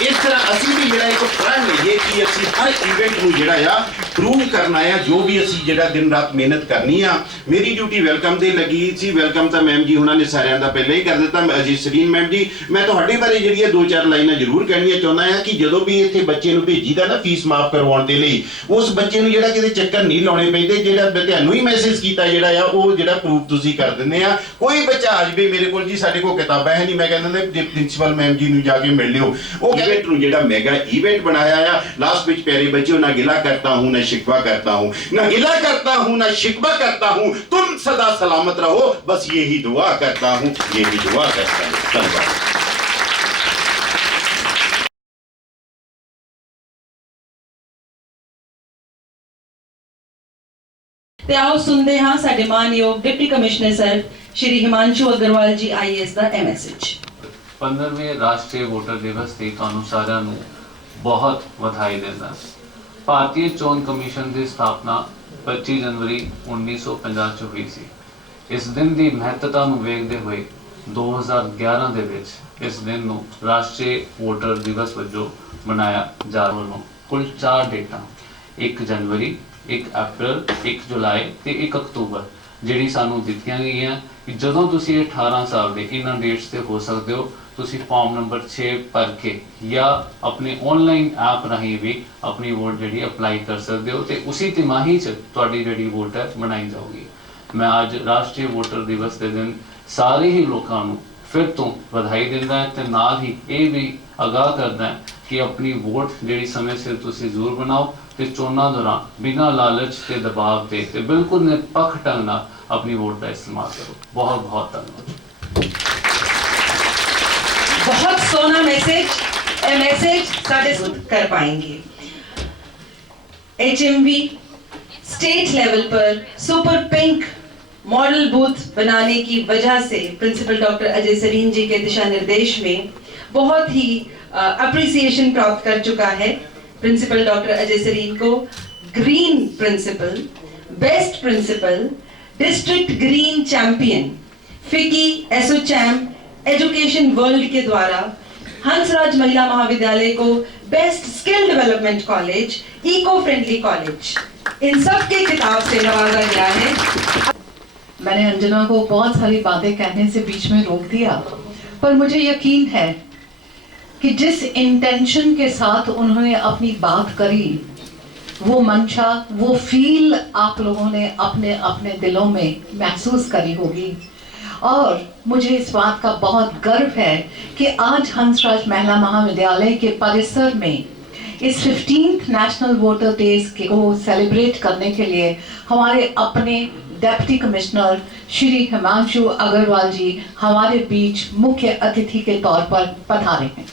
ਇਸ ਤਰ੍ਹਾਂ ਅਸੀਂ ਵੀ ਜਿਹੜਾ ਇੱਕ ਪ੍ਰਣ ਲਈਏ ਕਿ ਅਸੀਂ ਹਰ ਇਵੈਂਟ ਨੂੰ ਜਿਹੜਾ ਆ ਪ੍ਰੂਵ ਕਰਨਾ ਆ, ਜੋ ਵੀ ਅਸੀਂ ਜਿਹੜਾ ਦਿਨ ਰਾਤ ਮਿਹਨਤ ਕਰਨੀ ਆ। ਮੇਰੀ ਡਿਊਟੀ ਵੈਲਕਮ ਦੇ ਲੱਗੀ ਸੀ। ਵੈਲਕਮ ਤਾਂ ਮੈਮ ਜੀ ਉਹਨਾਂ ਨੇ ਸਾਰਿਆਂ ਦਾ ਪਹਿਲਾਂ ਹੀ ਕਰ ਦਿੱਤਾ। ਅਜੀਤ ਸਰੀਨ ਮੈਮ ਜੀ, ਮੈਂ ਤੁਹਾਡੇ ਬਾਰੇ ਜਿਹੜੀ 2-4 ਲਾਈਨਾਂ ਜ਼ਰੂਰ ਕਹਿਣੀਆਂ ਚਾਹੁੰਦਾ ਆ ਕਿ ਜਦੋਂ ਵੀ ਇੱਥੇ ਬੱਚੇ ਨੂੰ ਭੇਜੀਦਾ ਨਾ ਫੀਸ ਮਾਫ ਕਰਵਾਉਣ ਦੇ ਲਈ, ਉਸ ਬੱਚੇ ਨੂੰ ਜਿਹੜਾ ਕਿਤੇ ਚੱਕਰ ਨਹੀਂ ਲਾਉਣੇ ਪੈਂਦੇ। ਜਿਹੜਾ ਤੁਹਾਨੂੰ ਹੀ ਮੈਸੇਜ ਕੀਤਾ ਜਿਹੜਾ ਆ ਉਹ ਜਿਹੜਾ ਪ੍ਰੂਫ ਤੁਸੀਂ ਕਰ ਦਿੰਦੇ ਆ। ਕੋਈ ਬੱਚਾ ਆ ਜਾਵੇ ਮੇਰੇ ਕੋਲ ਜੀ ਸਾਡੇ ਕੋਲ ਕਿਤਾਬਾਂ ਹੈ ਨਹੀਂ, ਮੈਂ ਕਹਿੰਦਾ ਪ੍ਰਿੰਸੀਪਲ ਮੈਮ ਜੀ ਨੂੰ ਜਾ ਕੇ ਮਿਲ ਲਿਓ। ਉਹ इवेंट ਨੂੰ ਜਿਹੜਾ ਮੈਗਾ इवेंट बनाया है। लास्ट में प्यारे बच्चों, ना गिला करता हूँ ना शिकवा करता हूँ, ना गिला करता हूँ ना शिकवा करता हूँ, तुम सदा सलामत रहो, बस यही दुआ करता हूँ, यही दुआ करता हूँ। धन्यवाद। ਤੇ ਆਓ ਸੁਣਦੇ ਹਾਂ ਸਾਡੇ ਮਾਨਯੋਗ ਡਿਪਟੀ ਕਮਿਸ਼ਨਰ ਸਰ ਸ਼੍ਰੀ ਹਿਮਾਂਸ਼ੂ ਅਗਰਵਾਲ ਜੀ IAS ਦਾ ਮੈਸੇਜ। 15ਵੇਂ ਰਾਸ਼ਟਰੀ ਵੋਟਰ ਦਿਵਸ ਤੇ ਤੁਹਾਨੂੰ ਸਾਰਿਆਂ ਨੂੰ ਬਹੁਤ ਵਧਾਈ ਦਿੰਦਾ। ਭਾਰਤੀ ਚੋਣ ਕਮਿਸ਼ਨ ਦੀ ਸਥਾਪਨਾ 25 ਜਨਵਰੀ 1950 ਚ ਹੋਈ ਸੀ। ਇਸ ਦਿਨ ਦੀ ਮਹੱਤਤਾ ਨੂੰ ਵੇਖਦੇ ਹੋਏ 2011 ਦੇ ਵਿੱਚ ਇਸ ਦਿਨ ਨੂੰ ਰਾਸ਼ਟਰੀ ਵੋਟਰ ਦਿਵਸ ਵਜੋਂ ਮਨਾਇਆ ਜਾ ਰਿਹਾ ਹੈ। ਕੁੱਲ 4 ਡੇਟਾਂ 1 ਜਨਵਰੀ, 1 ਅਪ੍ਰੈਲ, 1 ਜੁਲਾਈ ਤੇ 1 ਅਕਤੂਬਰ ਜਿਹੜੀ ਸਾਨੂੰ ਦਿੱਤੀਆਂ ਗਈਆਂ ਕਿ ਜਦੋਂ ਤੁਸੀਂ 18 ਸਾਲ ਦੇ ਇਹਨਾਂ ਡੇਟਸ ਤੇ ਹੋ ਸਕਦੇ ਹੋ, ਤੁਸੀਂ ਫਾਰਮ ਨੰਬਰ 6 ਭਰ ਕੇ ਜਾਂ ਆਪਣੇ ਆਨਲਾਈਨ ਐਪ ਰਾਹੀਂ ਵੀ ਆਪਣੀ ਵੋਟ ਜਿਹੜੀ ਅਪਲਾਈ ਕਰ ਸਕਦੇ ਹੋ ਤੇ ਉਸੇ ਤਿਮਾਹੀ 'ਚ ਤੁਹਾਡੀ ਜਿਹੜੀ ਵੋਟ ਹੈ ਬਣਾਈ ਜਾਊਗੀ। ਮੈਂ ਅੱਜ ਰਾਸ਼ਟਰੀ ਵੋਟਰ ਦਿਵਸ ਦੇ ਦਿਨ ਸਾਰੇ ਹੀ ਲੋਕਾਂ ਨੂੰ ਫਿਰ ਤੋਂ ਵਧਾਈ ਦਿੰਦਾ ਤੇ ਨਾਲ ਹੀ ਇਹ ਵੀ ਆਗਾਹ ਕਰਦਾ ਕਿ ਆਪਣੀ ਵੋਟ ਜਿਹੜੀ ਸਮੇਂ ਸਿਰ ਤੁਸੀਂ ਜ਼ਰੂਰ ਬਣਾਓ ਤੇ ਚੋਣਾਂ ਦੌਰਾਨ ਬਿਨਾਂ ਲਾਲਚ ਤੇ ਦਬਾਅ ਦੇ ਤੇ ਬਿਲਕੁਲ ਨਿਰਪੱਖ ਢੰਗ ਨਾਲ अपनी वोट का इस्तेमाल करो। बहुत बहुत धन्यवाद। बहुत सोना मैसेज, ये मैसेज साढ़े कर पाएंगे। HMV स्टेट लेवल पर सुपर पिंक मॉडल बूथ बनाने की वजह से प्रिंसिपल डॉक्टर अजय सरीन जी के दिशा निर्देश में बहुत ही अप्रिसिएशन प्राप्त कर चुका है। प्रिंसिपल डॉक्टर अजय सरीन को green principal, best principal, district green champion, FICCI ASSOCHAM education world के द्वारा हंसराज महिला महाविद्यालय को best skill development college, eco friendly college, इन सब के खिताब से नवाजा गया है। मैंने अंजना को बहुत सारी बातें कहने से बीच में रोक दिया, पर मुझे यकीन है कि जिस इंटेंशन के साथ उन्होंने अपनी बात करी, वो मंशा, वो फील आप लोगों ने अपने अपने दिलों में महसूस करी होगी। और मुझे इस बात का बहुत गर्व है कि आज हंसराज महिला महाविद्यालय के परिसर में इस 15th नेशनल वोटर डेज को सेलिब्रेट करने के लिए हमारे अपने डेप्टी कमिश्नर श्री हिमांशु अग्रवाल जी हमारे बीच मुख्य अतिथि के तौर पर पधारे हैं।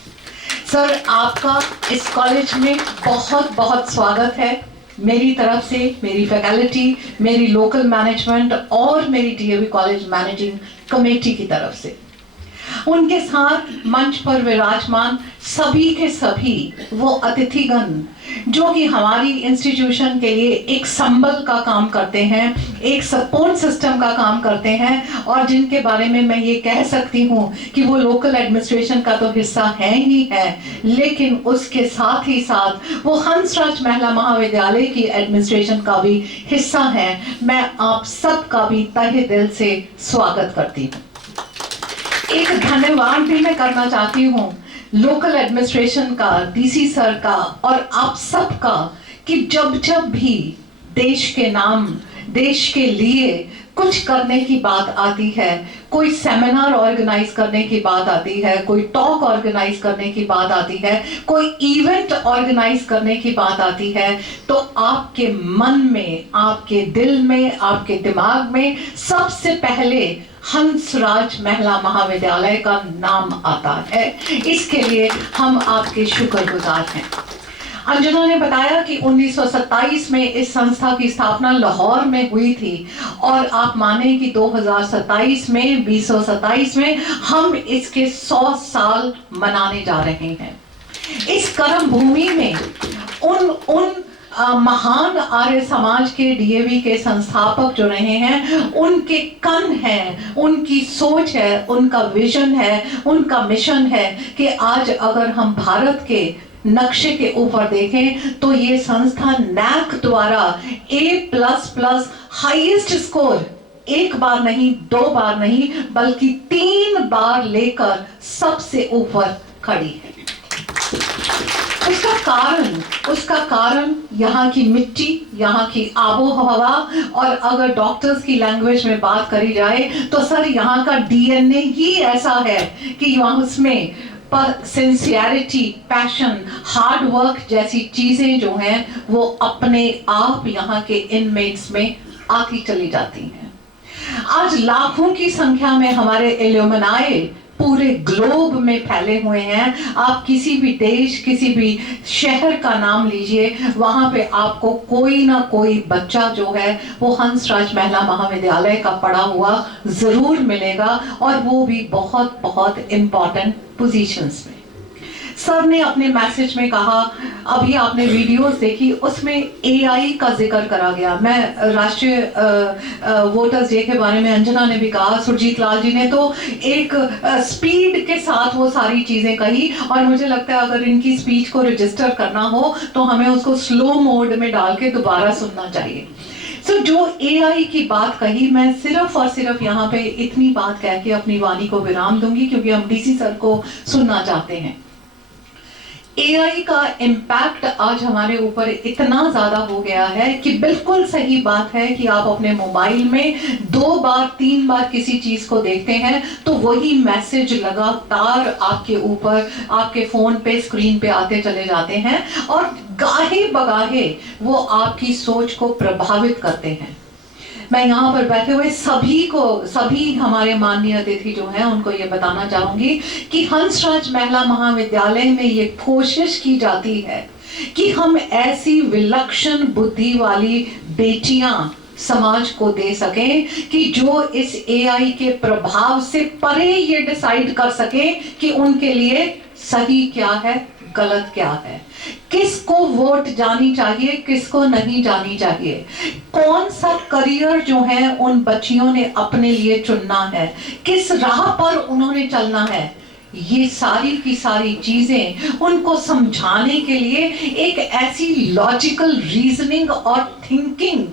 सर, आपका इस कॉलेज में बहुत बहुत स्वागत है मेरी तरफ से, मेरी फैकल्टी, मेरी लोकल मैनेजमेंट और मेरी DAV कॉलेज मैनेजिंग कमेटी की तरफ से। उनके साथ मंच पर विराजमान सभी के सभी वो अतिथिगण जो कि हमारी इंस्टीट्यूशन के लिए एक संबल का काम करते हैं, एक सपोर्ट सिस्टम का काम करते हैं और जिनके बारे में मैं ये कह सकती हूँ कि वो लोकल एडमिनिस्ट्रेशन का तो हिस्सा है ही है, लेकिन उसके साथ ही साथ वो हंसराज महिला महाविद्यालय की एडमिनिस्ट्रेशन का भी हिस्सा है। मैं आप सबका भी तहे दिल से स्वागत करती हूँ। एक धन्यवाद भी मैं करना चाहती हूँ लोकल एडमिनिस्ट्रेशन का, DC सर का और आप सब का कि जब जब भी देश के नाम, देश के लिए कुछ करने की बात आती है, कोई सेमिनार ऑर्गेनाइज करने की बात आती है, कोई टॉक ऑर्गेनाइज करने की बात आती है, कोई इवेंट ऑर्गेनाइज करने की बात आती है, तो आपके मन में, आपके दिल में, आपके दिमाग में सबसे पहले हंसराज महिला महाविद्यालय का नाम आता है। इसके लिए हम आपके शुक्रगुजार हैं। अंजना ने बताया कि 1927 में इस संस्था की स्थापना लाहौर में हुई थी और आप माने कि 2027 में 2027 में हम इसके 100 साल मनाने जा रहे हैं। इस कर्म भूमि में उन महान आर्य समाज के डीएवी के संस्थापक जो रहे हैं, उनके कन है, उनकी सोच है, उनका विजन है, उनका मिशन है कि आज अगर हम भारत के नक्शे के ऊपर देखें तो ये संस्था नैक द्वारा A++ हाईएस्ट स्कोर एक बार नहीं, 2 बार नहीं, बल्कि 3 बार लेकर सबसे ऊपर खड़ी है। उसका कारण यहाँ की मिट्टी, यहाँ की आबो हवा, और अगर डॉक्टर्स की लैंग्वेज में बात करी जाए तो सर यहाँ का डीएनए ही ऐसा है कि वहाँ उसमें पर सिंसियरिटी, पैशन, हार्ड वर्क जैसी चीजें जो हैं वो अपने आप यहाँ के इनमेट्स में आती चली जाती हैं। आज लाखों की संख्या में हमारे इल्यूमिनाई पूरे ग्लोब में फैले हुए हैं। आप किसी भी देश, किसी भी शहर का नाम लीजिए, वहां पे आपको कोई ना कोई बच्चा जो है वो हंसराज महिला महाविद्यालय का पढ़ा हुआ जरूर मिलेगा, और वो भी बहुत बहुत इंपॉर्टेंट पोजीशंस में। सर ने अपने मैसेज में कहा, अभी आपने वीडियोस देखी, उसमें एआई का जिक्र करा गया। मैं राष्ट्रीय वोटर्स डे के बारे में अंजना ने भी कहा, सुरजीत लाल जी ने तो एक स्पीड के साथ वो सारी चीजें कही, और मुझे लगता है अगर इनकी स्पीच को रजिस्टर करना हो तो हमें उसको स्लो मोड में डाल के दोबारा सुनना चाहिए। जो एआई की बात कही, मैं सिर्फ और सिर्फ यहाँ पे इतनी बात कह के अपनी वाणी को विराम दूंगी, क्योंकि हम डीसी सर को सुनना चाहते हैं। एआई का इम्पैक्ट आज हमारे ऊपर इतना ज्यादा हो गया है कि बिल्कुल सही बात है कि आप अपने मोबाइल में 2 बार 3 बार किसी चीज को देखते हैं तो वही मैसेज लगातार आपके ऊपर, आपके फोन पे, स्क्रीन पे आते चले जाते हैं, और गाहे बगाहे वो आपकी सोच को प्रभावित करते हैं। मैं यहाँ पर बैठे हुए सभी हमारे माननीय अतिथि जो हैं उनको ये बताना चाहूंगी कि हंसराज महिला महाविद्यालय में ये कोशिश की जाती है कि हम ऐसी विलक्षण बुद्धि वाली बेटियां समाज को दे सकें कि जो इस एआई के प्रभाव से परे ये डिसाइड कर सकें कि उनके लिए सही क्या है, गलत क्या है, किसको वोट जानी चाहिए, किसको नहीं जानी चाहिए, कौन सा करियर जो है उन बच्चियों ने अपने लिए चुनना है, किस राह पर उन्होंने चलना है। ये सारी की सारी चीजें उनको समझाने के लिए एक ऐसी लॉजिकल रीजनिंग और थिंकिंग,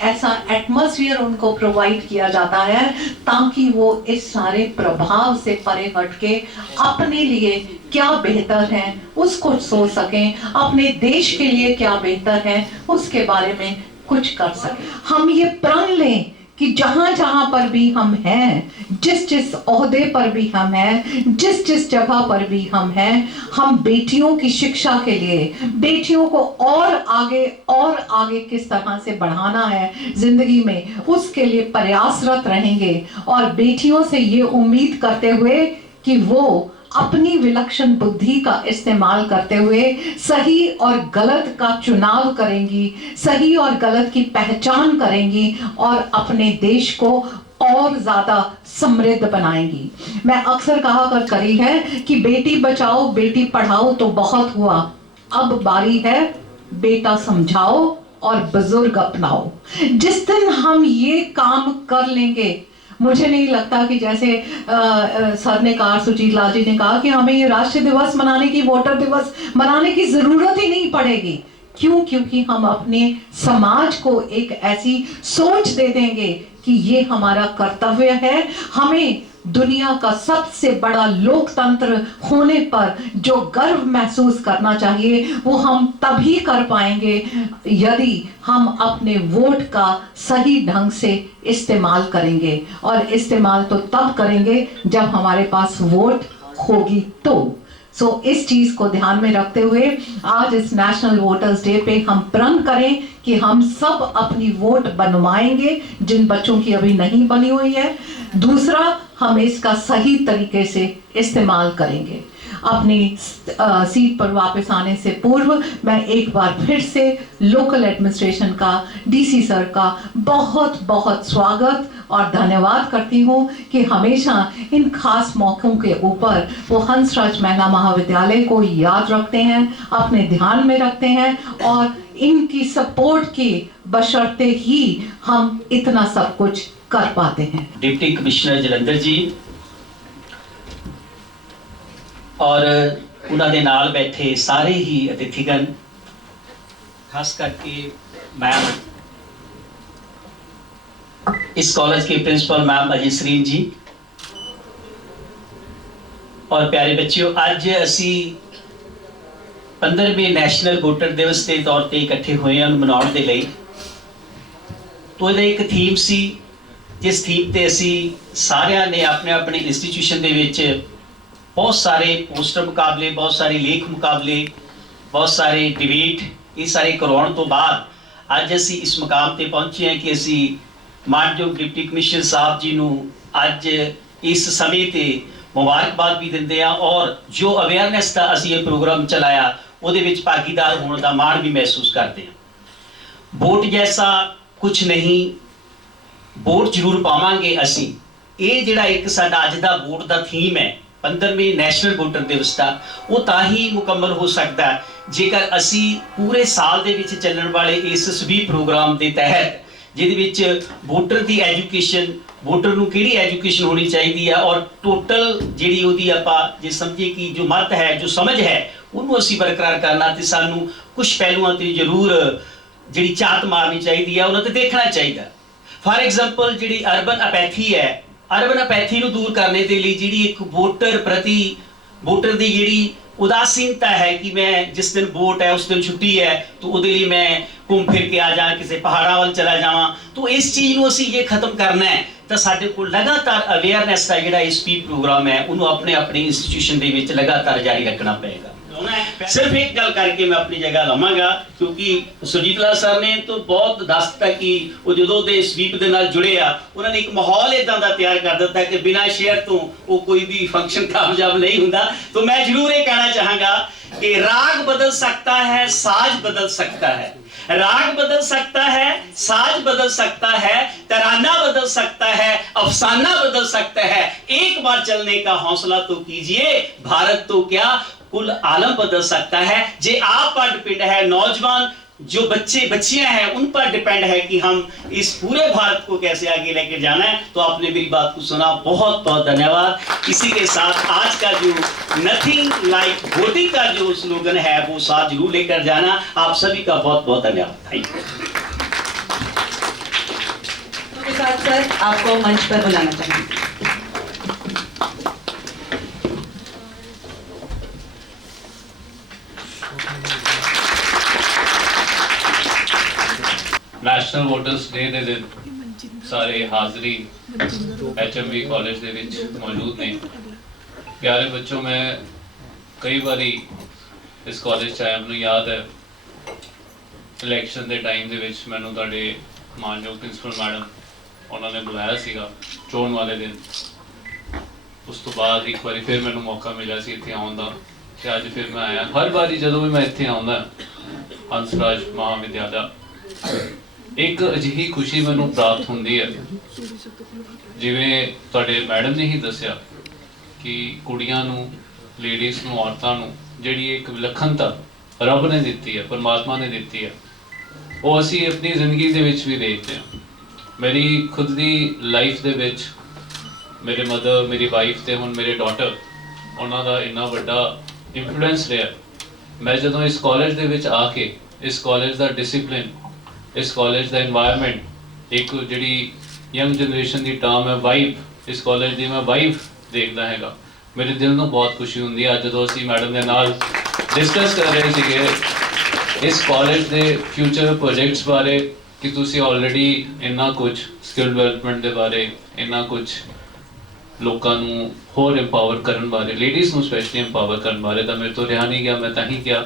ऐसा एटमॉस्फेयर उनको प्रोवाइड किया जाता है ताकि वो इस सारे प्रभाव से परे हट के अपने लिए क्या बेहतर है उसको सोच सकें, अपने देश के लिए क्या बेहतर है उसके बारे में कुछ कर सकें। हम ये प्रण लें कि जहां जहां पर भी हम हैं, जिस जिस ओहदे पर भी हम हैं, जिस जिस जगह पर भी हम हैं, हम बेटियों की शिक्षा के लिए, बेटियों को और आगे किस तरह से बढ़ाना है जिंदगी में, उसके लिए प्रयासरत रहेंगे, और बेटियों से ये उम्मीद करते हुए कि वो अपनी विलक्षण बुद्धि का इस्तेमाल करते हुए सही और गलत का चुनाव करेंगी, सही और गलत की पहचान करेंगी, और अपने देश को और ज्यादा समृद्ध बनाएंगी। मैं अक्सर कहा करी है कि बेटी बचाओ बेटी पढ़ाओ तो बहुत हुआ, अब बारी है बेटा समझाओ और बुजुर्ग अपनाओ। जिस दिन हम ये काम कर लेंगे, मुझे नहीं लगता कि जैसे सर ने कहा, सुजीत लाल जी ने कहा कि हमें ये राष्ट्रीय दिवस मनाने की, वोटर दिवस मनाने की जरूरत ही नहीं पड़ेगी। क्यों? क्योंकि हम अपने समाज को एक ऐसी सोच दे देंगे कि ये हमारा कर्तव्य है। हमें दुनिया का सबसे बड़ा लोकतंत्र होने पर जो गर्व महसूस करना चाहिए वो हम तभी कर पाएंगे यदि हम अपने वोट का सही ढंग से इस्तेमाल करेंगे, और इस्तेमाल तो तब करेंगे जब हमारे पास वोट होगी तो। इस चीज को ध्यान में रखते हुए आज इस नेशनल वोटर्स डे पे हम प्रण करें कि हम सब अपनी वोट बनवाएंगे जिन बच्चों की अभी नहीं बनी हुई है। दूसरा, हम इसका सही तरीके से इस्तेमाल करेंगे। अपनी सीट पर वापस आने से पूर्व मैं एक बार फिर से लोकल एडमिनिस्ट्रेशन का, डीसी सर का बहुत बहुत स्वागत और धन्यवाद करती हूँ कि हमेशा इन खास मौक़ों के ऊपर वो हंसराज महिला महाविद्यालय को याद रखते हैं, अपने ध्यान में रखते हैं और इनकी सपोर्ट की बशर्ते ही हम इतना सब कुछ कर पाते हैं। डिप्टी कमिश्नर जलंधर जी और उन्होंने नाल बैठे सारे ही अतिथिगण, खास करके मैम इस कॉलेज के प्रिंसिपल मैम अजय सरीन जी और प्यारे बच्चों, अज असी 15वें नैशनल वोटर दिवस के तौर पर इकट्ठे हुए हैं मनाने के लिए। तो ये एक थीम सी जिस थीम ते असी सारिਆਂ ने अपने अपने इंस्टीट्यूशन दे विच बहुत सारे पोस्टर मुकाबले, बहुत सारे लेख मुकाबले, बहुत सारे डिबेट ये सारे करवाउण तो बाद अज असी इस मुकाम ते पहुंचे हैं कि असी मानयोग डिप्टी कमिश्नर साहब जी नूं अज इस समय ते मुबारकबाद भी दिंदे हैं और जो अवेयरनेस का असी ये प्रोग्राम चलाया उहदे विच भागीदार होने का माण भी महसूस करते हैं। वोट जैसा कुछ नहीं, वोट जरूर पावांगे असी। ये जिहड़ा एक साडा अज दा वोट दा थीम है 15वें नैशनल वोटर दिवस का, वो तां ही मुकम्मल हो सकता है जेकर असी पूरे साल दे विच चलण वाले इस स्वीप प्रोग्राम के तहत जिहदे विच वोटर की एजुकेशन, वोटर नूं किहड़ी एजुकेशन होनी चाहिए है और टोटल जिहड़ी उहदी आपां जे समझिए कि जो मत है, जो समझ है, उन्होंने असी बरकरार करना ते सानू कुछ पहलुआं ते जरूर जिहड़ी झात मारनी चाहिए है, उन्हां ते देखना चाहिए। फॉर एग्जाम्पल जिहड़ी अर्बन अपैथी है, अर्बन अपैथी नूं दूर करने के लिए जिहड़ी एक वोटर प्रति वोटर की जिहड़ी उदासीनता है कि मैं जिस दिन वोट है उस दिन छुट्टी है तो उहदे लिए मैं घूम फिर के आ जाए, किसी पहाड़ों वाल चला जावां, तो इस चीज़ को असी ये खत्म करना है तो साडे कोल लगातार अवेयरनेस का जिहड़ा स्पीड प्रोग्राम है उन्होंने अपने अपने इंस्टीट्यूशन दे विच लगातार जारी रखना पड़ेगा। सिर्फ एक गल करके मैं अपनी जगह लवांगा क्योंकि सुरजीत लाल सर ने तो बहुत दस दिता कि वो जो दे स्वीप दे नाल जुड़े आ, उन्होंने एक माहौल इदां दा तैयार कर दिता कि बिना शेयर तो वो कोई भी फंक्शन कामयाब नहीं हुंदा। तो मैं जरूर ये कहना चाहांगा कि राग बदल सकता है, साज बदल सकता है, राग बदल सकता है, साज बदल सकता है, तराना बदल सकता है, अफसाना बदल सकता है। एक बार चलने का हौसला तो कीजिए, भारत तो क्या कुल आलम बदल सकता है। जे आप पर डिपेंड है, नौजवान जो बच्चे बच्चियां हैं उन पर डिपेंड है कि हम इस पूरे भारत को कैसे आगे लेकर जाना है। तो आपने मेरी बात को सुना, बहुत बहुत धन्यवाद। इसी के साथ आज का जो नथिंग लाइक वोटिंग का जो स्लोगन है वो साथ जरूर लेकर जाना। आप सभी का बहुत बहुत धन्यवाद। Thank you. के साथ सर आपको मंच पर बुलाना चाहिए। ਨੈਸ਼ਨਲ ਵੋਟਰਸ ਡੇ ਦੇ ਦਿਨ ਸਾਰੇ ਹਾਜ਼ਰੀ HMV ਕਾਲਜ ਦੇ ਵਿੱਚ ਮੌਜੂਦ ਨੇ। ਪਿਆਰੇ ਬੱਚੋ, ਮੈਂ ਕਈ ਵਾਰੀ ਇਸ ਕਾਲਜ 'ਚ ਆਇਆ, ਮੈਨੂੰ ਯਾਦ ਹੈ ਇਲੈਕਸ਼ਨ ਦੇ ਟਾਈਮ ਦੇ ਵਿੱਚ ਮੈਨੂੰ ਤੁਹਾਡੇ ਮਾਨਯੋਗ ਪ੍ਰਿੰਸੀਪਲ ਮੈਡਮ ਉਹਨਾਂ ਨੇ ਬੁਲਾਇਆ ਸੀਗਾ ਚੋਣ ਵਾਲੇ ਦਿਨ। ਉਸ ਤੋਂ ਬਾਅਦ ਇੱਕ ਵਾਰੀ ਫਿਰ ਮੈਨੂੰ ਮੌਕਾ ਮਿਲਿਆ ਸੀ ਇੱਥੇ ਆਉਣ ਦਾ ਤੇ ਅੱਜ ਫਿਰ ਮੈਂ ਆਇਆ। ਹਰ ਵਾਰੀ ਜਦੋਂ ਵੀ ਮੈਂ ਇੱਥੇ ਆਉਂਦਾ ਹੰਸਰਾਜ ਮਹਾਵਿਦਿਆਲਾ ਇੱਕ ਅਜਿਹੀ ਖੁਸ਼ੀ ਮੈਨੂੰ ਪ੍ਰਾਪਤ ਹੁੰਦੀ ਹੈ, ਜਿਵੇਂ ਤੁਹਾਡੇ ਮੈਡਮ ਨੇ ਹੀ ਦੱਸਿਆ ਕਿ ਕੁੜੀਆਂ ਨੂੰ, ਲੇਡੀਜ਼ ਨੂੰ, ਔਰਤਾਂ ਨੂੰ ਜਿਹੜੀ ਇੱਕ ਵਿਲੱਖਣਤਾ ਰੱਬ ਨੇ ਦਿੱਤੀ ਹੈ, ਪਰਮਾਤਮਾ ਨੇ ਦਿੱਤੀ ਹੈ, ਉਹ ਅਸੀਂ ਆਪਣੀ ਜ਼ਿੰਦਗੀ ਦੇ ਵਿੱਚ ਵੀ ਦੇਖਦੇ ਹਾਂ। ਮੇਰੀ ਖੁਦ ਦੀ ਲਾਈਫ ਦੇ ਵਿੱਚ ਮੇਰੇ ਮਦਰ, ਮੇਰੀ ਵਾਈਫ ਤੇ ਹੁਣ ਮੇਰੇ ਡਾਟਰ, ਉਹਨਾਂ ਦਾ ਇੰਨਾ ਵੱਡਾ ਇਨਫਲੂਐਂਸ ਰਿਹਾ। ਮੈਂ ਜਦੋਂ ਇਸ ਕਾਲਜ ਦੇ ਵਿੱਚ ਆ ਕੇ ਇਸ ਕਾਲਜ ਦਾ ਡਿਸਿਪਲਿਨ, इस कॉलेज का एनवायरनमेंट, एक जी यंग जनरेशन की टर्म है वाइब, इस कॉलेज की मैं वाइब देखता है, मेरे दिल में बहुत खुशी होती है। जो असी मैडम के नाल डिस्कस कर रहे थे इस कॉलेज के फ्यूचर प्रोजेक्ट्स बारे कि तुसी ऑलरेडी इन्ना कुछ स्किल डेवलपमेंट के बारे, इन्ना कुछ लोगों को होर इंपावर करने बारे, लेडीज़ को स्पैशली इंपावर करने बारे, तो मेरे तो रहा नहीं गया। मैं तां ही किया